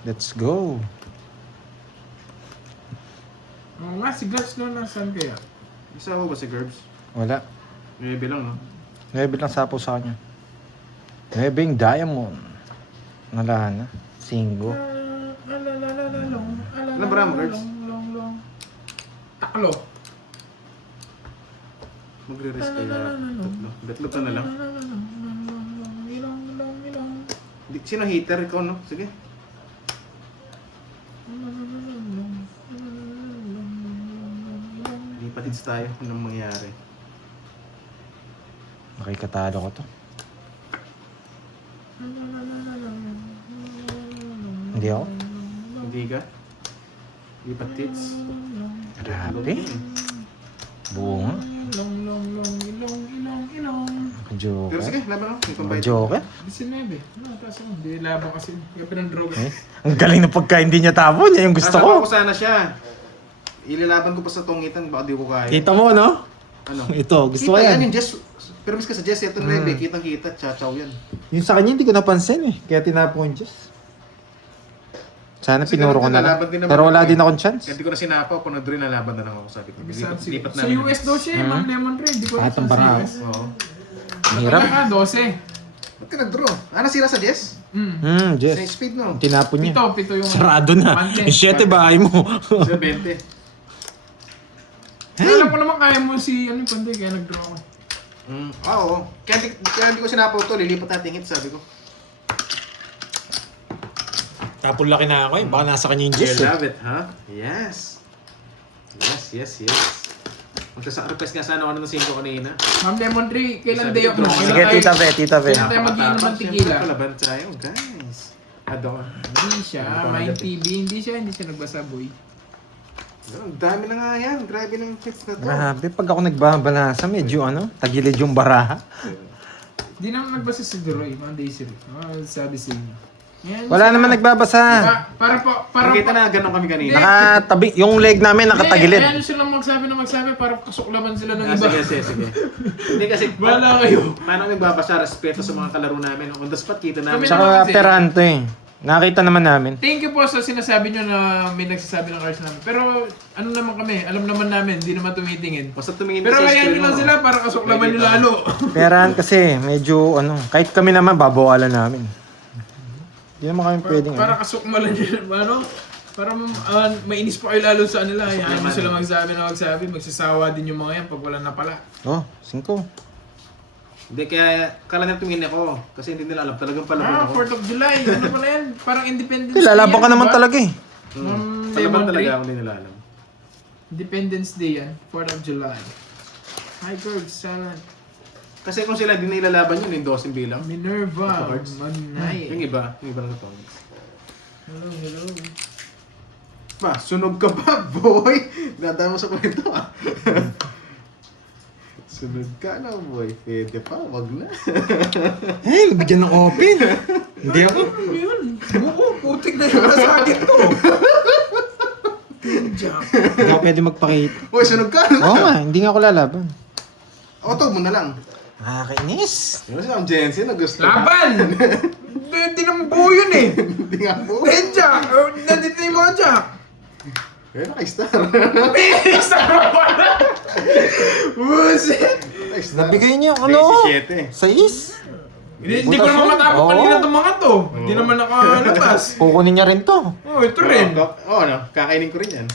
Let's go. Oo nga, si Guts no, nasaan kaya? Isa ako ba si Gerbs? Wala. May bilang, no? 9 lang sapo sa kanya. 9 diamond. Wala na. Singo. Ilan ba mo, Guts? Taklo. Magre-risk kayo. Tatlo. Betlog ka na lang. Sino hater? Ikaw, no? Sige. Lipatits tayo. Anong mangyayari? Makikatalo ko to. Hindi ako. Hindi ka? Lipatits? Grabe. Bunga. Joke. Pero sige, laban ako. May pambayad. Joke. 19. No, taas ako. Hindi laban kasi. Gabi ng droga. Eh, ang galing ng pagka hindi niya tapon. Yan yung gusto Kasama ko. ko sana siya. Ilalaban ko pa sa tungitan. Baka di ko kaya. Kita mo, no? Ano? Ito, gusto ko Kita yan. yung Jess. Pero miss ka sa Jess. Ito na rin. Kitang-kita. Chachaw yan. Yung sa kanya, hindi ko napansin eh. Kaya tinapon ko yung Diyos. Sana Kasi pinuro ko ganun na lang. din, lalaban din naman Pero wala ako eh. din akong chance. Kaya di ko na sinapaw. Kung nandun rin nalaban na lang ako. Sabi ko. Lipat Sa namin. US daw siya, Ma'am Lemon Red. Di ko Ah, alam tambara. sa US. Oo. Ang hirap. Wala ka, 12. Ba't ka nag-draw? Ah, nasira sa Jess? Sa Diyos. speed, no? Tinapon niya. Pito yung... Sarado na. Mante. 7 bahay mo. Sa 20. Alam ko naman kaya mo si ano yung pandi, kaya nag-draw ako. Oo. Kaya di ko sinapaw to. Lilipat natin ito, sabi ko. Tapon laki na ako eh. Baka nasa kanya yung You Diyos eh. love it, huh? Yes. Yes. Magsasacrifice nga sana ako ng 5 kanina. Ma'am Lemon Tree, kailan Sabi day ko, off mo? sige, Sige, tita Ve, tita Ve. Kailan tayo mag-inom ng tequila? Siyempre, palaban tayo, guys. Adon. Hindi siya, may TV, hindi siya nagbasa boy. Ang dami na nga yan. Grabe ng tips na to. Grabe, pag ako nagbabalasa, medyo tagilid yung baraha. Hindi naman nagbasa si Duroy, Ma'am Daisy. Sabi sa inyo. Yan, Wala naman nagbabasa. Para Nakita na gano'n kami kanina. Nakatabi, yung leg namin nakatagilid. Ano silang magsabi para kasuklaman sila ng Ah, iba. sige. Hindi kasi, Wala kayo. paano nagbabasa respeto sa mga kalaro namin? On the spot, kita namin. Kami Tsaka naman kasi- peranto eh. Nakita naman namin. Thank you po sa sinasabi nyo na may nagsasabi ng cards namin. Pero ano naman kami, alam naman namin, hindi naman tumitingin. Basta tumingin Pero ka sa kaya screen nyo lang mo. sila para kasuklaman nyo lalo. Peran kasi medyo kahit kami naman babawalan namin. Hindi naman kami pwedeng Para kasukmalan nyo, para mainis pa kayo lalo sa kanila. Hayaan mo sila magsabi, magsasawa din yung mga yan pag wala na pala. Oh, 5. Hindi, kaya kala nila tumingin ako. Kasi hindi nila alam. Talagang palaban ako. 4th of July, ano pala yan? Parang Independence Day. Lalaban ka yan, naman diba? talaga eh. Ma'am Palaban Lemon talaga Tree. ako, hindi nila alam. Independence Day yan, 4th of July. Hi girls, salad. Kasi kung sila di nilalaban yun, yung 12 bilang. Minerva, Cards. Manay. Yung iba lang ito. Hello. Pa, sunog ka ba, boy? Nadama mo sa kwento ah. Sunog ka na, boy. Pwede pa, wag na. Eh, bigyan ng open. Hindi ako. Ano yun? Oo, putik na yung sakit ko. Jack. Hindi ako pwede magpakita. Boy, sunog ka. Oo nga, hindi nga ako lalaban. Auto mo na lang. Nakakainis. Ano si Ma'am Jensen na gusto? Laban! Hindi naman buo yun eh. Hindi nga po. Eh, Jack! Nandito na yung mga Jack! Kaya naka-star. Isa mo pala! Buset! Naka-star. Nabigay niyo yung ano? 17. 6? Hindi ko naman matapos Oo. kanina itong mga to. Hindi naman nakalabas. Kukunin niya rin to. Oh, ito rin. Oo, ano? Kakainin ko rin yan.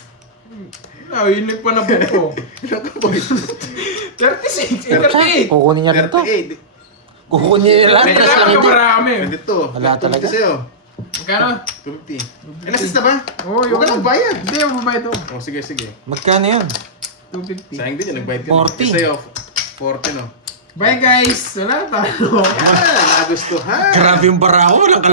Yun yung panabot ko. Ilan ka, boy? 36, 38. Kukunin niya rin to. 38. Kukunin niya yung lahat. May Tapos kailangan lang ka hindi. marami. 22. Wala talaga. 250 sa'yo. Magkano? 250. Eh, nasis na ba? Oo, Huwag ka nang bayad. Hindi, ako babayad ako. Oh, sige, sige. Magkano yun? 250. Sayang din yan, nagbayad ka. 40. Eh, sa'yo, 40 no. Bye guys! Wala tayo. Yan, nagustuhan. Grabe yung bara ko. Walang